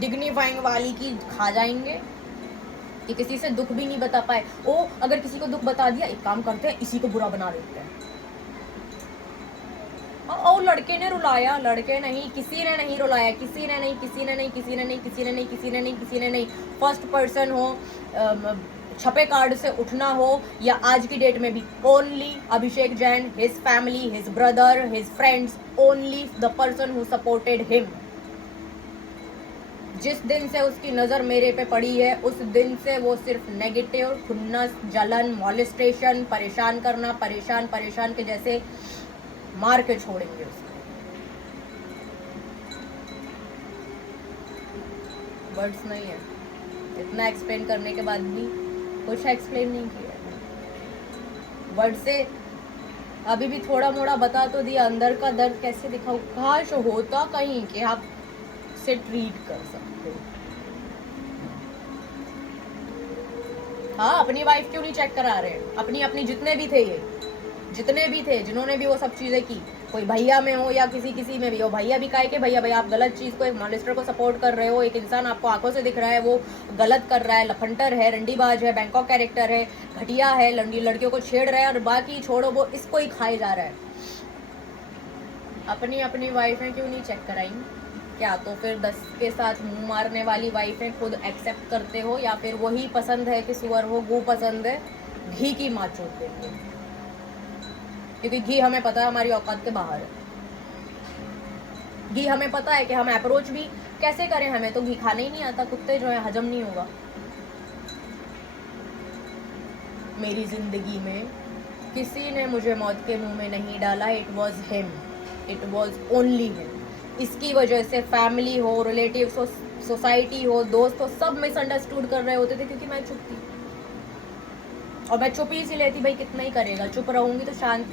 डिग्निफाइंग वाली की खा जाएंगे कि किसी से दुख भी नहीं बता पाए। ओ अगर किसी को दुख बता दिया, एक काम करते हैं इसी को बुरा बना देते हैं। और लड़के ने रुलाया, लड़के नहीं, किसी ने नहीं रुलाया, किसी ने नहीं, किसी ने नहीं, किसी ने नहीं, किसी ने नहीं, किसी ने नहीं, किसी ने नहीं। फर्स्ट पर्सन हो, छपे कार्ड से उठना हो, या आज की डेट में भी only Abhishek Jain, his family, his brother, his friends, only the person who supported him. जिस दिन से उसकी नज़र मेरे पे पड़ी है, उस दिन से वो सिर्फ नेगेटिव, खुन्नस, जलन, मॉलेस्टेशन, परेशान करना, परेशान के जैसे मार के छोड़ेंगे उसको। वर्ड्स नहीं है, इतना एक्सप्लेन करने के बाद भी कुछ एक्सप्लेन नहीं किया। वर्ड से अभी भी थोड़ा मोड़ा बता तो दिया, अंदर का दर्द कैसे दिखाऊं, काश होता कहीं कि आप से ट्रीट कर सकते हो। हाँ, अपनी वाइफ क्यों नहीं चेक करा रहे, अपनी अपनी जितने भी थे, ये जितने भी थे जिन्होंने भी वो सब चीजें की, कोई भैया में हो या किसी में भी हो, भैया भी काहे के भैया, भाई आप गलत चीज को, एक मॉलेस्टर को सपोर्ट कर रहे हो, एक इंसान आपको आंखों से दिख रहा है वो गलत कर रहा है, लफंटर है, रंडीबाज है, बैंकॉक कैरेक्टर है, घटिया है, लड़कियों को छेड़ रहा है, और बाकी छोड़ो वो इसको ही खाए जा रहा है। अपनी अपनी वाइफें क्यों नहीं चेक कराई? क्या तो फिर 10 के साथ मुंह मारने वाली वाइफें खुद एक्सेप्ट करते हो, या फिर वही पसंद है कि सुअर हो, गू पसंद है, घी की माँ चोट देती है, क्योंकि घी हमें पता है हमारी औकात के बाहर है। घी हमें पता है कि हम अप्रोच भी कैसे करें, हमें तो घी खाने ही नहीं आता, कुत्ते जो है हजम नहीं होगा। मेरी जिंदगी में किसी ने मुझे मौत के मुंह में नहीं डाला, it was him, it was only him. इसकी वजह से फैमिली हो, रिलेटिव्स हो, सोसाइटी हो, दोस्त हो, सब मिसअंडरस्टूड कर रहे होते थे, क्योंकि मैं चुप थी। और मैं चुप ही इसीलिए थी, भाई कितना ही करेगा, चुप रहूंगी तो शांत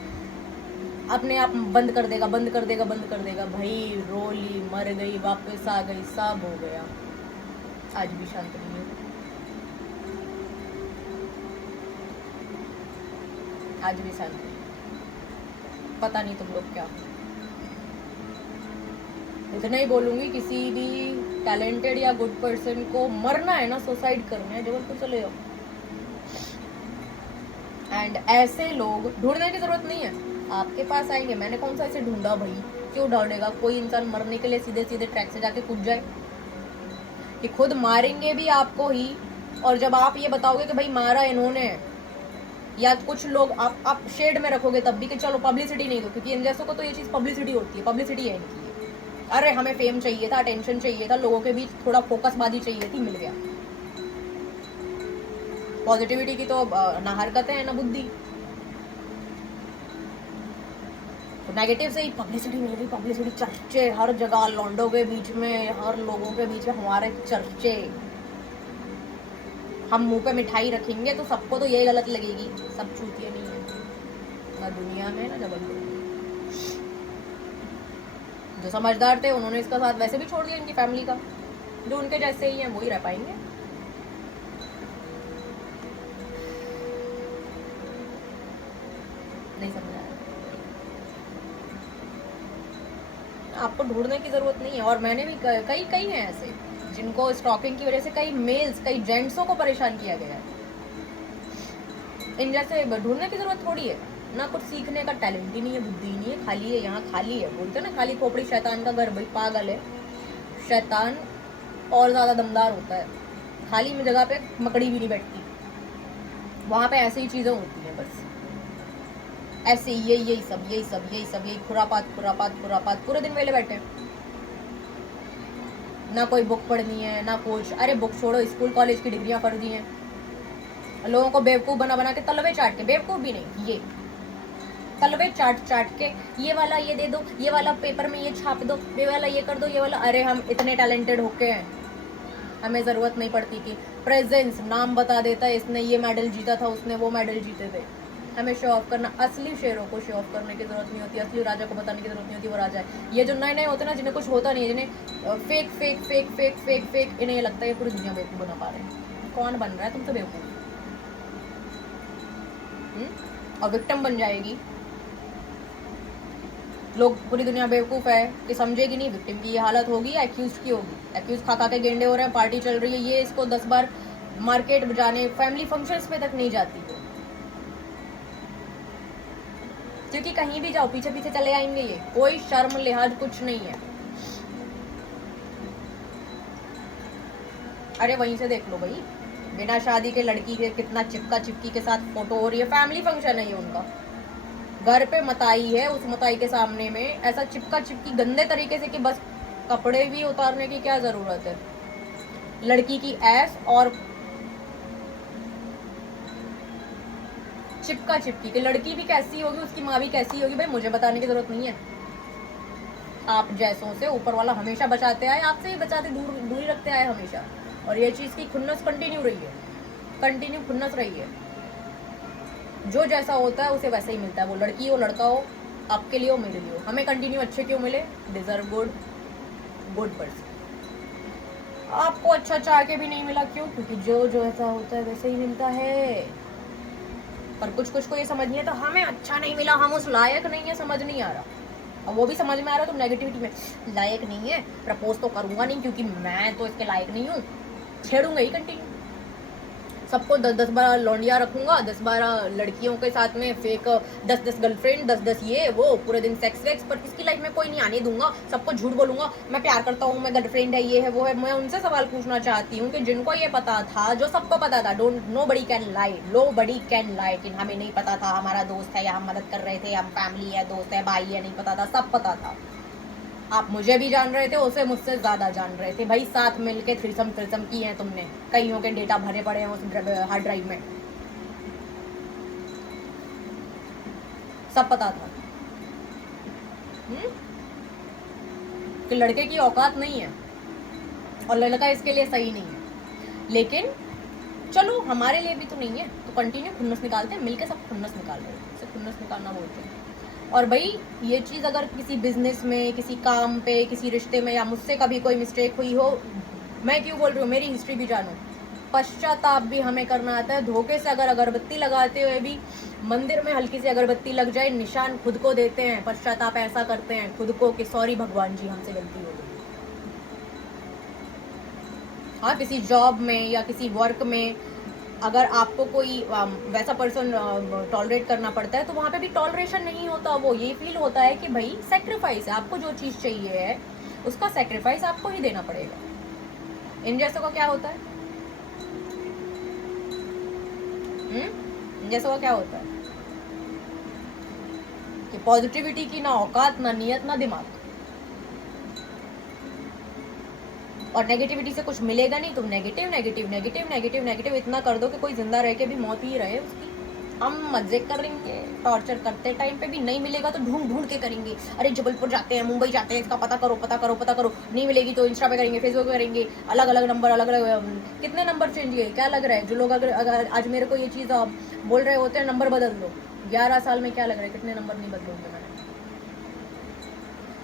अपने आप बंद कर देगा, बंद कर देगा, बंद कर देगा। भाई रो ली, मर गई, वापस आ गई, सब हो गया, आज भी शांत नहीं है, आज भी शांत नहीं। पता नहीं तुम लोग क्या। इतना ही बोलूंगी, किसी भी टैलेंटेड या गुड पर्सन को मरना है ना, सुसाइड करना है, जबलपुर चले जाओ। एंड ऐसे लोग ढूंढने की जरूरत नहीं है, आपके पास आएंगे। मैंने कौन सा ऐसे ढूंढा भाई, क्यों ढूंढेगा कोई इंसान मरने के लिए सीधे सीधे ट्रैक से जाके कूद जाए? कि खुद मारेंगे भी आपको ही, और जब आप ये बताओगे कि भाई मारा इन्होंने, या कुछ लोग आप शेड में रखोगे तब भी कि चलो पब्लिसिटी नहीं दो, क्योंकि इन जैसों को तो ये चीज पब्लिसिटी होती है, पब्लिसिटी है इनकी। अरे हमें फेम चाहिए था, अटेंशन चाहिए था, लोगों के बीच थोड़ा फोकसबाजी चाहिए थी, मिल गया। पॉजिटिविटी की तो ना हरकतें हैं ना बुद्धि, तो नेगेटिव से ही पब्लिसिटी मिल गई, पब्लिसिटी, चर्चे हर जगह, लॉन्डो के बीच में, हर लोगों के बीच में हमारे चर्चे। हम मुंह पे मिठाई रखेंगे तो सबको तो यही गलत लगेगी, सब छूतिए नहीं है ना दुनिया में ना जबलपुर में। जो समझदार थे उन्होंने इसका साथ वैसे भी छोड़ दिया, इनकी फैमिली का, जो उनके जैसे ही हैं वो ही रह पाएंगे। नहीं समझ आया, आपको ढूंढने की जरूरत नहीं है। और मैंने भी कई हैं ऐसे जिनको स्टॉकिंग की वजह से कई मेल्स, कई जेंट्सों को परेशान किया गया है। इन जैसे ढूंढने की जरूरत थोड़ी है, ना कुछ सीखने का टैलेंट ही नहीं है, बुद्धि नहीं है, खाली है, यहाँ खाली है। बोलते ना खाली खोपड़ी शैतान का घर, भाई पागल है शैतान, और ज्यादा दमदार होता है। खाली में जगह पे मकड़ी भी नहीं बैठती, वहां पे ऐसी ही चीजें होती हैं, बस ऐसे यही सब खुरापात खुरापात खुरापात, पूरे दिन वेले बैठे, ना कोई बुक पढ़नी है ना कुछ। अरे बुक छोड़ो, स्कूल कॉलेज की डिग्रियां पढ़ दी हैं, लोगों को बेवकूफ बना बना के, तलवे चाट के, बेवकूफ भी नहीं, ये तलवे चाट चाट के, ये वाला ये दे दो, ये वाला पेपर में ये छाप दो, ये वाला ये कर दो, ये वाला। अरे हम इतने टैलेंटेड होके हैं, हमें जरूरत नहीं पड़ती कि प्रेजेंस, नाम बता देता है इसने ये मेडल जीता था, उसने वो मेडल जीते थे। हमें शो ऑफ करना, असली शेरों को शो ऑफ करने की जरूरत नहीं होती, असली राजा को बताने की जरूरत नहीं होती, वो राजा है। ये जो नए नए होते हैं ना, जिन्हें कुछ होता नहीं है, जिन्हें fake fake fake fake fake fake, इन्हें ये लगता है पूरी दुनिया बेवकूफ बना पा रहे हैं। कौन बन रहा है तुमसे बेवकूफ? और विक्टिम बन जाएगी, लोग पूरी दुनिया बेवकूफ है कि समझेगी नहीं, विक्टिम की ये हालत होगी या एक्यूज की होगी। एक्यूज खा खा के गेंडे हो रहे हैं, पार्टी चल रही है, ये इसको 10 बार मार्केट जाने, फैमिली फंक्शंस पे तक नहीं जाती है, क्योंकि कहीं भी जाओ पीछे पीछे चले आएंगे, ये कोई शर्म लिहाज कुछ नहीं है। अरे वहीं से देख लो भाई, बिना शादी के लड़की के कितना चिपका चिपकी के साथ फोटो हो रही है, फैमिली फंक्शन है ये उनका, घर पे मताई है, उस मताई के सामने में ऐसा चिपका चिपकी गंदे तरीके से कि बस कपड़े भी उतारने की क्या जरूरत है। लड़की की ऐस और चिपका चिपकी कि लड़की भी कैसी होगी, उसकी माँ भी कैसी होगी, भाई मुझे बताने की जरूरत नहीं है। आप जैसों से ऊपर वाला हमेशा बचाते आए, आपसे ही बचाते, दूरी रखते आए हमेशा, और ये चीज की खुन्नस कंटिन्यू रही है, कंटिन्यू खुन्नस रही है। जो जैसा होता है उसे वैसा ही मिलता है, वो लड़की हो लड़का हो, आपके लिए हो मेरे लिए हो, हमें कंटिन्यू अच्छे क्यों मिले, डिजर्व गुड पर्सन। आपको अच्छा चाह के भी नहीं मिला, क्यों, क्योंकि जो जो ऐसा होता है वैसे ही मिलता है। पर कुछ कुछ को ये समझ नहीं है, तो हमें अच्छा नहीं मिला, हम उस लायक नहीं है, समझ नहीं आ रहा। और वो भी समझ में आ रहा है तो नेगेटिविटी में, लायक नहीं है, प्रपोज तो करूंगा नहीं क्योंकि मैं तो इसके लायक नहीं हूँ, छेड़ूंगा ही कंटिन्यू, सबको 10-10-12 लौंडिया रखूंगा, 10-12 लड़कियों के साथ में फेक 10-10 गर्लफ्रेंड, 10-10 ये वो, पूरे दिन सेक्स वेक्स, पर किसकी लाइफ में कोई नहीं आने दूंगा, सबको झूठ बोलूंगा मैं प्यार करता हूँ, मैं गर्लफ्रेंड है, ये है वो है। मैं उनसे सवाल पूछना चाहती हूँ कि जिनको ये पता था, जो सबको पता था, नोबडी कैन लाई कि हमें नहीं पता था, हमारा दोस्त है या हम मदद कर रहे थे, हम फैमिली है, दोस्त है, भाई है, नहीं पता था, सब पता था। आप मुझे भी जान रहे थे, उसे मुझसे ज्यादा जान रहे थे भाई, साथ मिलके थ्रिसम की है तुमने, कईयों के डेटा भरे पड़े हैं उस हार्ड ड्राइव में, सब पता था कि लड़के की औकात नहीं है और लड़का इसके लिए सही नहीं है। लेकिन चलो हमारे लिए भी तो नहीं है, तो कंटिन्यू खुन्नस निकालते हैं, मिलके सब खुन्नस निकाल रहे हैं, इसे खुन्नस निकालना बोलते हैं। और भाई ये चीज़ अगर किसी बिजनेस में, किसी काम पे, किसी रिश्ते में, या मुझसे कभी कोई मिस्टेक हुई हो, मैं क्यों बोल रही हूँ, मेरी हिस्ट्री भी जानो, पश्चाताप भी हमें करना आता है। धोखे से अगर अगरबत्ती लगाते हुए भी मंदिर में हल्की सी अगरबत्ती लग जाए, निशान खुद को देते हैं, पश्चाताप ऐसा करते हैं खुद को कि सॉरी भगवान जी हमसे गलती हो गई। हाँ, किसी जॉब में या किसी वर्क में अगर आपको कोई वैसा पर्सन टॉलरेट करना पड़ता है, तो वहाँ पे भी टॉलरेशन नहीं होता, वो ये फील होता है कि भाई सेक्रीफाइस है, आपको जो चीज़ चाहिए है उसका सेक्रीफाइस आपको ही देना पड़ेगा। इन जैसों का क्या होता है, इन जैसों का क्या होता है कि पॉजिटिविटी की ना औकात, ना नियत, ना दिमाग, और नेगेटिविटी से कुछ मिलेगा नहीं, तुम negative negative negative negative negative इतना कर दो कि कोई जिंदा रह के भी मौत ही रहे उसकी। हम मजे करेंगे, टॉर्चर करते टाइम पे भी नहीं मिलेगा तो ढूंढ ढूंढ के करेंगे, अरे जबलपुर जाते हैं, मुंबई जाते हैं, इसका पता करो पता करो पता करो, नहीं मिलेगी तो इंस्टा पे करेंगे, फेसबुक पे करेंगे, अलग अलग नंबर, अलग अलग कितने नंबर चेंज किए, क्या लग रहा है, जो लोग अगर आज मेरे को ये चीज़ बोल रहे होते हैं नंबर बदल दो, 11 साल में क्या लग रहा है कितने नंबर नहीं बदले होंगे मैंने,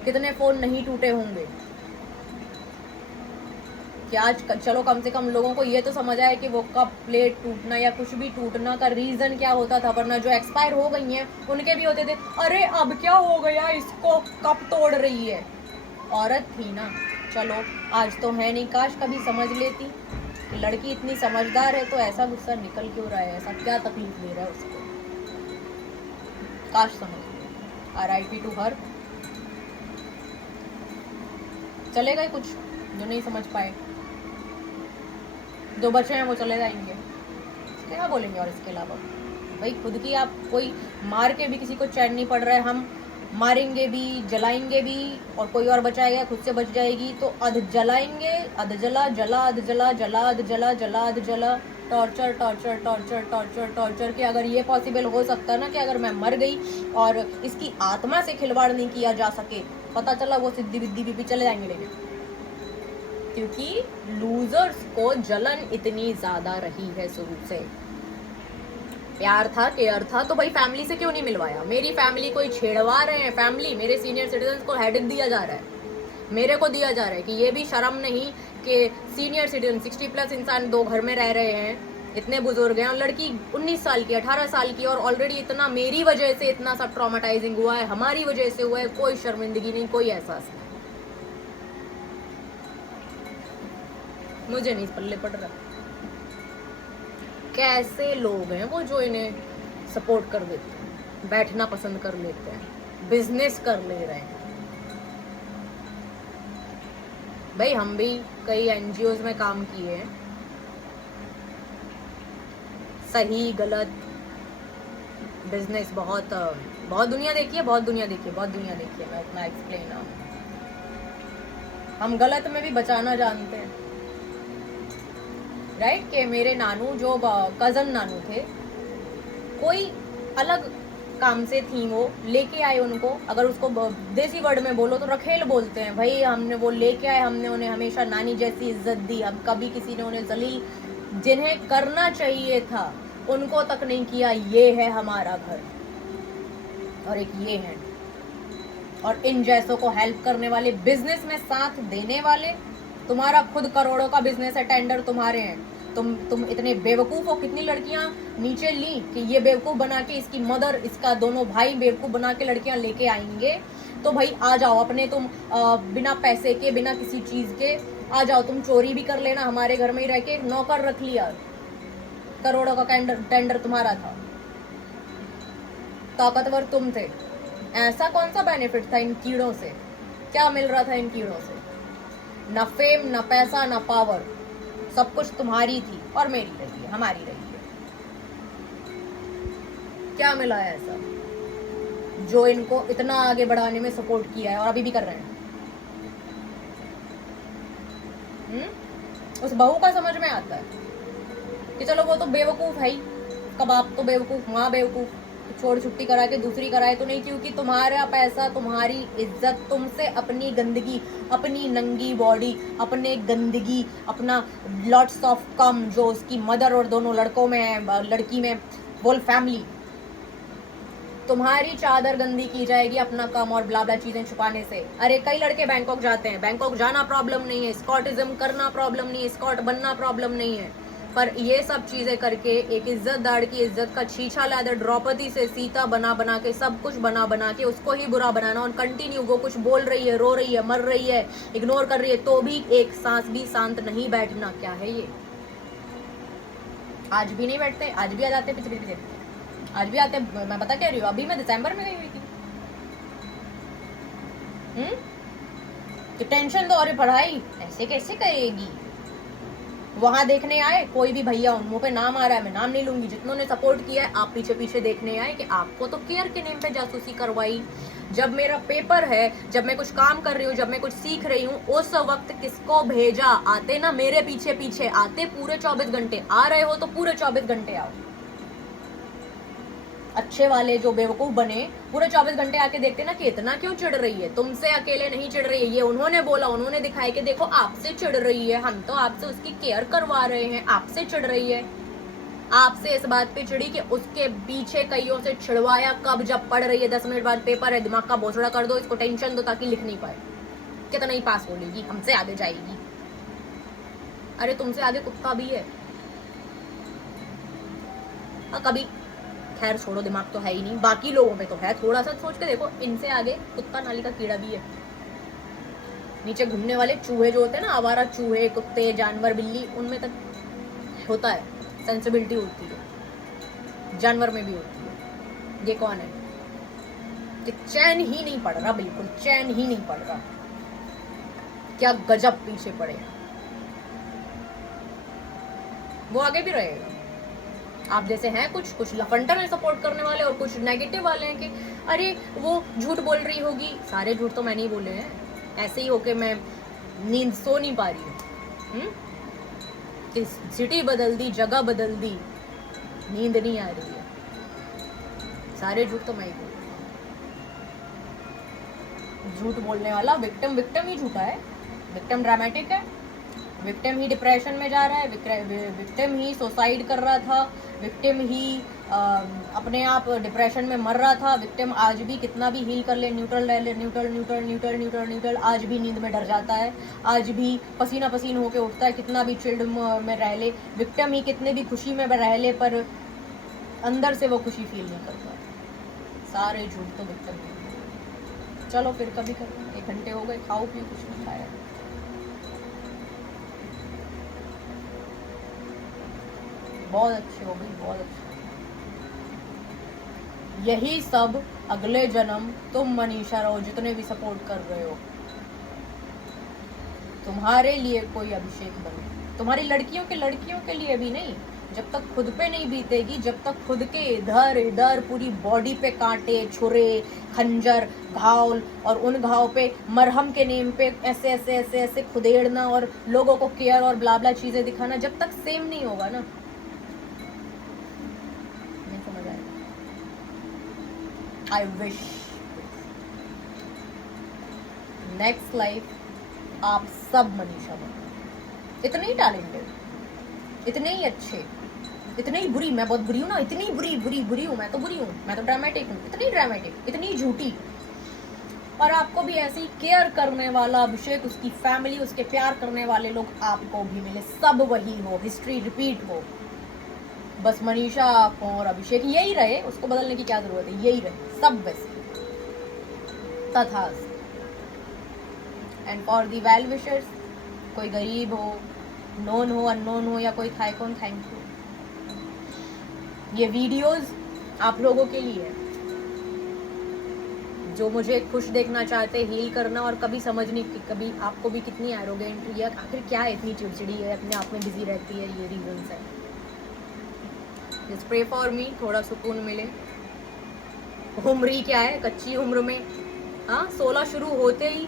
कितने फ़ोन नहीं टूटे होंगे कि आज चलो कम से कम लोगों को ये तो समझ आए कि वो कप प्लेट टूटना या कुछ भी टूटना का रीज़न क्या होता था, वरना जो एक्सपायर हो गई हैं उनके भी होते थे, अरे अब क्या हो गया, इसको कप तोड़ रही है, औरत थी ना, चलो आज तो है नहीं, काश कभी समझ लेती कि लड़की इतनी समझदार है तो ऐसा गुस्सा निकल क्यों रहा है, ऐसा क्या तकलीफ दे रहा है उसको, काश समझ। RIP to her. चले गए कुछ जो नहीं समझ पाए, जो बचे हैं वो चले जाएंगे, क्या बोलेंगे। और इसके अलावा भाई खुद की आप कोई मार के भी किसी को चैन नहीं पड़ रहा है, हम मारेंगे भी, जलाएंगे भी, और कोई और बचाएगा, खुद से बच जाएगी तो अध जलाएंगे, अध जला जला अध जला जला अध जला जला अध जला, torture torture torture torture torture के। अगर ये पॉसिबल हो सकता है ना कि अगर मैं मर गई और इसकी आत्मा से खिलवाड़ नहीं किया जा सके, पता चला वो सिद्धि विद्धि भी चले जाएंगे लेकिन, क्योंकि लूजर्स को जलन इतनी ज्यादा रही है शुरू से। प्यार था, केयर था, तो भाई फैमिली से क्यों नहीं मिलवाया, मेरी फैमिली कोई छेड़वा रहे हैं, फैमिली मेरे सीनियर सिटीजन को हेडेक दिया जा रहा है, मेरे को दिया जा रहा है कि ये भी शर्म नहीं कि सीनियर सिटीजन 60+ इंसान 2 घर में रह रहे हैं, इतने बुजुर्ग हैं, और लड़की 19 साल की 18 साल की, और ऑलरेडी इतना मेरी वजह से इतना सब ट्रॉमेटाइजिंग हुआ है, हमारी वजह से हुआ है, कोई शर्मिंदगी नहीं, कोई एहसास नहीं, मुझे नहीं पल्ले पड़ रहा। कैसे लोग हैं वो जो इन्हें सपोर्ट कर देते हैं, बैठना पसंद कर लेते हैं, बिजनेस कर ले रहे हैं। भाई हम भी कई NGOs में काम किए हैं, सही गलत बिजनेस बहुत दुनिया देखी है, बहुत दुनिया देखी है, मैं उतना एक्सप्लेन ना, हम गलत में भी बचाना जानते हैं, राइट। कि मेरे नानू जो कज़न नानू थे, कोई अलग काम से थी, वो लेके आए उनको, अगर उसको देसी वर्ड में बोलो तो रखेल बोलते हैं, भाई हमने वो लेके आए, हमने उन्हें हमेशा नानी जैसी इज्जत दी, हम कभी किसी ने उन्हें जलील, जिन्हें करना चाहिए था उनको तक नहीं किया। ये है हमारा घर और एक ये है, और इन जैसों को हेल्प करने वाले, बिजनेस में साथ देने वाले। तुम्हारा खुद करोड़ों का बिजनेस है, टेंडर तुम्हारे हैं, तुम इतने बेवकूफ हो। कितनी लड़कियां नीचे ली कि ये बेवकूफ बना के, इसकी मदर, इसका दोनों भाई बेवकूफ बना के लड़कियां लेके आएंगे। तो भाई आ जाओ अपने, तुम बिना पैसे के, बिना किसी चीज के आ जाओ, तुम चोरी भी कर लेना, हमारे घर में ही रह के नौकर रख लिया। करोड़ों का टेंडर तुम्हारा था, ताकतवर तुम थे। ऐसा कौन सा बेनिफिट था इन कीड़ों से? क्या मिल रहा था इन कीड़ों से? न फेम, न पैसा, न पावर, सब कुछ तुम्हारी थी और मेरी रही है, हमारी रही है। क्या मिला है ऐसा जो इनको इतना आगे बढ़ाने में सपोर्ट किया है और अभी भी कर रहे हैं? उस बहू का समझ में आता है कि चलो वो तो बेवकूफ है ही, कबाब तो बेवकूफ, माँ बेवकूफ, छोड़ छुट्टी करा के दूसरी कराए तो नहीं, क्योंकि तुम्हारा पैसा, तुम्हारी इज्जत तुमसे अपनी गंदगी, अपनी नंगी बॉडी, अपने गंदगी, अपना लॉट्स ऑफ कम जो उसकी मदर और दोनों लड़कों में, लड़की में, होल फैमिली, तुम्हारी चादर गंदी की जाएगी अपना कम और ब्ला चीजें छुपाने से। अरे कई लड़के बैंकॉक जाते हैं, बैंकॉक जाना प्रॉब्लम नहीं है, स्कॉटिज्म करना प्रॉब्लम नहीं है, स्कॉट बनना प्रॉब्लम नहीं है, पर ये सब चीजें करके एक इज्जतदार की इज्जत का छीछा लादर, द्रौपदी से सीता बना के, सब कुछ बना के उसको ही बुरा बनाना, और कंटिन्यू वो कुछ बोल रही है, रो रही है, मर रही है, इग्नोर कर रही है, तो भी एक सांस भी शांत नहीं बैठना। क्या है ये? आज भी नहीं बैठते, आज भी आ जाते पीछे, आज भी आते। मैं बता क्या रही हूँ, अभी मैं दिसंबर में गई हुई थी। तो टेंशन तो, अरे पढ़ाई ऐसे कैसे करेगी। वहां देखने आए कोई भी भैया, उन मुंह पे नाम आ रहा है, मैं नाम नहीं लूंगी, जितनों ने सपोर्ट किया है, आप पीछे पीछे देखने आए कि आपको तो केयर के नेम पे जासूसी करवाई। जब मेरा पेपर है, जब मैं कुछ काम कर रही हूँ, जब मैं कुछ सीख रही हूँ, उस वक्त किसको भेजा? आते ना मेरे पीछे पीछे, आते पूरे 24 घंटे। आ रहे हो तो पूरे 24 घंटे आओ। अच्छे वाले जो बेवकूफ बने, पूरे 24 घंटे आके देखते ना कि इतना क्यों चिढ़ रही है, तुमसे अकेले नहीं चिढ़ रही है, ये उन्होंने बोला, उन्होंने दिखाया कि देखो आपसे चिढ़ रही है, हम तो आपसे उसकी केयर करवा रहे हैं, आपसे चिढ़ रही है। आपसे इस बात पे चिढ़ी कि उसके पीछे कईयों से छिड़वाया कब? जब पढ़ रही है, 10 मिनट बाद पेपर है, दिमाग का बोछड़ा कर दो, इसको टेंशन दो ताकि लिख नहीं पाए। कितना ही पास हो लेगी, हमसे आगे जाएगी। अरे तुमसे आगे कुत्ता भी है। कभी खैर छोड़ो, दिमाग तो है ही नहीं, बाकी लोगों में तो है, थोड़ा सा सोच के देखो, इनसे आगे कुत्ता नाली का कीड़ा भी है। नीचे घूमने वाले चूहे जो होते हैं ना, आवारा चूहे, कुत्ते, जानवर, बिल्ली, उनमें तक होता है, सेंसिबिलिटी होती है, जानवर में भी होती है। ये कौन है कि चैन ही नहीं पड़ रहा, बिल्कुल चैन ही नहीं पड़ रहा। क्या गजब पीछे पड़े। वो आगे भी रहेगा। आप जैसे हैं कुछ लफंटर में सपोर्ट करने वाले, और कुछ नेगेटिव वाले हैं कि अरे वो झूठ बोल रही होगी। सारे झूठ तो मैं नहीं बोले हैं, ऐसे ही होके मैं नींद सो नहीं पा रही हूँ। सिटी बदल दी, जगह बदल दी, नींद नहीं आ रही है। सारे झूठ तो मैं ही बोल रही हूँ। झूठ बोलने वाला विक्टिम ही झूठा है, विक्टिम ड्रामेटिक है, विक्टिम ही डिप्रेशन में जा रहा है, विक्टिम ही सुसाइड कर रहा था, विक्टिम ही अपने आप डिप्रेशन में मर रहा था, विक्टिम आज भी कितना भी हील कर ले, न्यूट्रल रह ले, न्यूट्रल, आज भी नींद में डर जाता है, आज भी पसीना पसीन होके उठता है, कितना भी चिल्ड में रह ले, विक्टिम ही कितने भी खुशी में रह ले, पर अंदर से वो खुशी फील नहीं करता। सारे झूठ तो विक्टिम ही। चलो फिर कभी कभी 1 घंटे हो गए, खाओ पियो, कुछ नहीं खाया। बहुत अच्छी हो गई, बहुत अच्छी। यही सब अगले जन्म तुम मनीषा रहो, जितने भी सपोर्ट कर रहे हो, तुम्हारे लिए कोई अभिषेक बने। तुम्हारी लड़कियों के लिए भी नहीं। जब तक खुद पे नहीं बीतेगी, जब तक खुद के इधर इधर पूरी बॉडी पे कांटे, छुरे, खंजर, घाव, और उन घाव पे मरहम के नेम पे ऐसे ऐसे ऐसे ऐसे खुदेड़ना और लोगों को केयर और ब्ला चीजें दिखाना, जब तक सेम नहीं होगा ना, नहीं समझ आएगा। आई विश नेक्स्ट लाइफ आप सब मनीषा बनो। इतने ही टैलेंटेड, इतने ही अच्छे, इतनी बुरी, मैं बहुत बुरी हूँ ना, इतनी बुरी बुरी बुरी हूँ, मैं तो बुरी हूँ, मैं तो ड्रामेटिक हूँ, इतनी ड्रामेटिक, इतनी झूठी। और आपको भी ऐसे ही केयर करने वाला अभिषेक, उसकी फैमिली, उसके प्यार करने वाले लोग आपको भी मिले, सब वही हो, हिस्ट्री रिपीट हो, बस मनीषा और अभिषेक यही रहे, उसको बदलने की क्या जरूरत है, यही रहे सब वैसे तथास्तु। And for the well wishers, कोई गरीब हो, नोन हो, अननोन हो, या कोई थाइकोन, थैंक यू। ये वीडियोस आप लोगों के लिए है जो मुझे खुश देखना चाहते, हील करना, और कभी समझ नहीं कि कभी आपको भी कितनी एरोगेंट या आखिर क्या है, इतनी चिड़चिड़ी है, अपने आप में बिजी रहती है, ये रीजंस है। जस्ट प्रे फॉर मी, थोड़ा सुकून मिले। उम्र क्या है, कच्ची उम्र में, हाँ 16 शुरू होते ही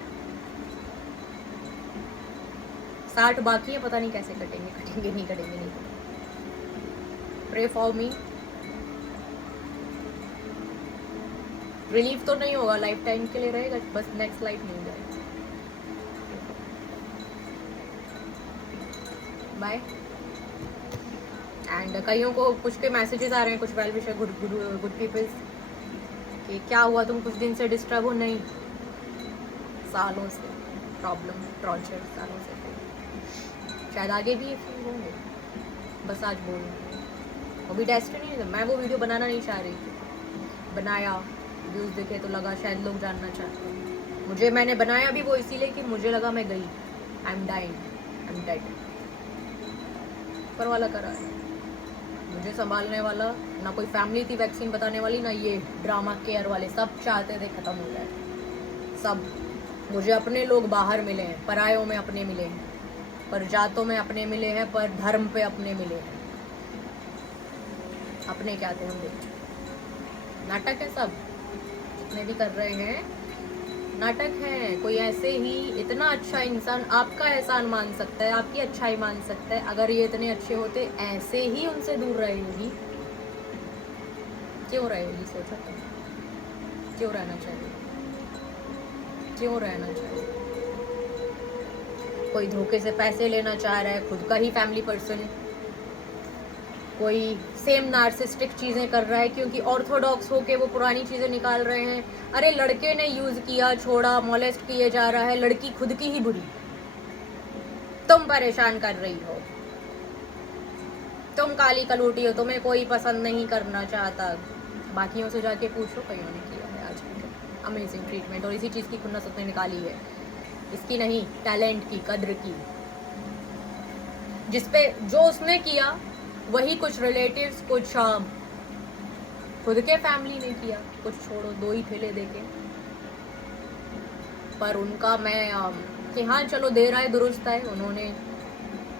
60 बाकी है, पता नहीं कैसे कटेंगे, कटेंगे नहीं कटेंगे नहीं। Pray for me. रिलीफ तो नहीं होगा, लाइफ टाइम के लिए रहेगा, बस नेक्स्ट लाइफ मिल जाए। बाय। एंड कईयों को कुछ के मैसेजेस आ रहे हैं, कुछ वेल विशर, गुड पीपल्स, कि क्या हुआ, तुम कुछ दिन से डिस्टर्ब हो। नहीं, सालों से प्रॉब्लम, टॉर्चर, सालों से, शायद आगे भी फील होंगे, बस आज बोलूँ। वो भी डेस्टिनी है, मैं वो वीडियो बनाना नहीं चाह रही थी, बनाया, व्यूज़ देखे तो लगा शायद लोग जानना चाहते हैं मुझे। मैंने बनाया भी वो इसीलिए कि मुझे लगा मैं गई, I am dying, I am dead. ऊपर वाला करा है, मुझे संभालने वाला ना कोई फैमिली थी वैक्सीन बताने वाली, ना ये ड्रामा केयर वाले, सब चाहते थे ख़त्म हो जाए सब। मुझे अपने लोग बाहर मिले हैं, परायों में अपने मिले हैं, पर जातों में अपने मिले हैं, पर धर्म पे अपने मिले हैं। अपने क्या थे होंगे, नाटक है सब, जितने भी कर रहे हैं नाटक है। कोई ऐसे ही इतना अच्छा इंसान आपका एहसान मान सकता है, आपकी अच्छाई मान सकता है, अगर ये इतने अच्छे होते ऐसे ही उनसे दूर रहेगी, क्यों रहेगी? सोचा था, क्यों रहना चाहिए, क्यों रहना चाहिए? कोई धोखे से पैसे लेना चाह रहा है, खुद का ही फैमिली पर्सन, कोई सेम नार्सिस्टिक चीज़ें कर रहा है क्योंकि ऑर्थोडॉक्स होके वो पुरानी चीज़ें निकाल रहे हैं। अरे लड़के ने यूज़ किया, छोड़ा, मोलेस्ट किए जा रहा है, लड़की खुद की ही बुरी, तुम परेशान कर रही हो, तुम काली कलूटी हो, तुम्हें कोई पसंद नहीं करना चाहता। बाकियों से जाके पूछो, कईयों ने किया है आज अमेजिंग ट्रीटमेंट, और इसी चीज़ की खुन्नस उसने निकाली है, इसकी नहीं, टैलेंट की, कद्र की। जिसपे जो उसने किया वही कुछ रिलेटिव्स, कुछ खुद के फैमिली ने किया, कुछ छोड़ो, 2 ही ठेले देके। पर उनका मैं कि हाँ चलो दे रहा है, दुरुस्त है, उन्होंने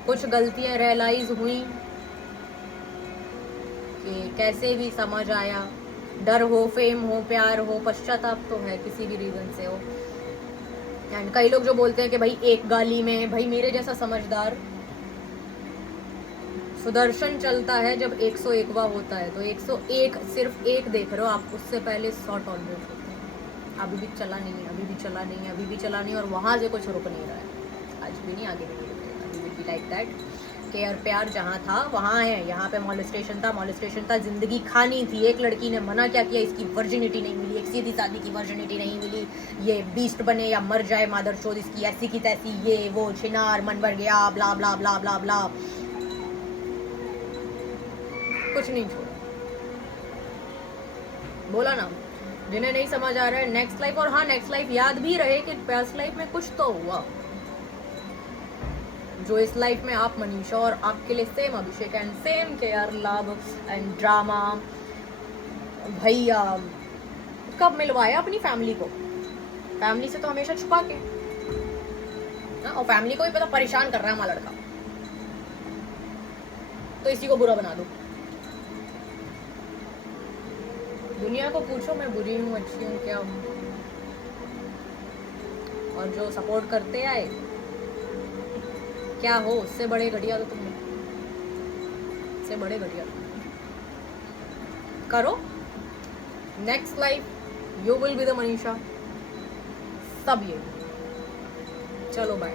कुछ गलतियां रियलाइज हुई कि कैसे भी समझ आया, डर हो, फेम हो, प्यार हो, पश्चाताप तो है, किसी भी रीजन से हो। एंड कई लोग जो बोलते हैं कि भाई एक गाली में, भाई मेरे जैसा समझदार सुदर्शन चलता है जब 101वां होता है, तो 101 सिर्फ एक देख रहे हो आप, उससे पहले 100 टॉलरेट होते हैं। अभी भी चला नहीं है, अभी भी चला नहीं है, अभी भी चला नहीं है, और वहाँ से कुछ रुक नहीं रहा है, आज भी नहीं, आगे भी नहीं रुकेगा। अभी will be like that, care प्यार जहाँ था वहाँ है, यहाँ पे मॉलेस्टेशन था, मॉलेस्टेशन था, जिंदगी खानी थी। एक लड़की ने मना क्या किया, इसकी वर्जिनिटी नहीं मिली, एक सीधी सादी की वर्जिनिटी नहीं मिली, ये बीस्ट बने या मर जाए मादरचोद, इसकी ऐसी की तैसी, ये वो छिनार, मन भर गया, ब्ला ब्ला ब्ला ब्ला ब्ला, कुछ नहीं छोड़ा। बोला ना, जिन्हें नहीं समझ आ रहा है नेक्स्ट लाइफ, और हाँ नेक्स्ट लाइफ याद भी रहे कि पास्ट लाइफ में कुछ तो हुआ, जो इस लाइफ में आप मनीषा और आपके लिए same Abhishek and same care, love and drama, भैया कब मिलवाया अपनी फैमिली को, फैमिली से तो हमेशा छुपा के ना, और फैमिली को भी पता परेशान कर रहा है हमारा लड़का, तो इसी को बुरा बना दो। दुनिया को पूछो मैं बुरी हूँ, अच्छी हूँ, क्या हूँ, और जो सपोर्ट करते आए क्या हो, उससे बड़े घटिया तो तुम, उससे बड़े घटिया करो। Next life you will be the Manisha, सब ये। चलो बाय।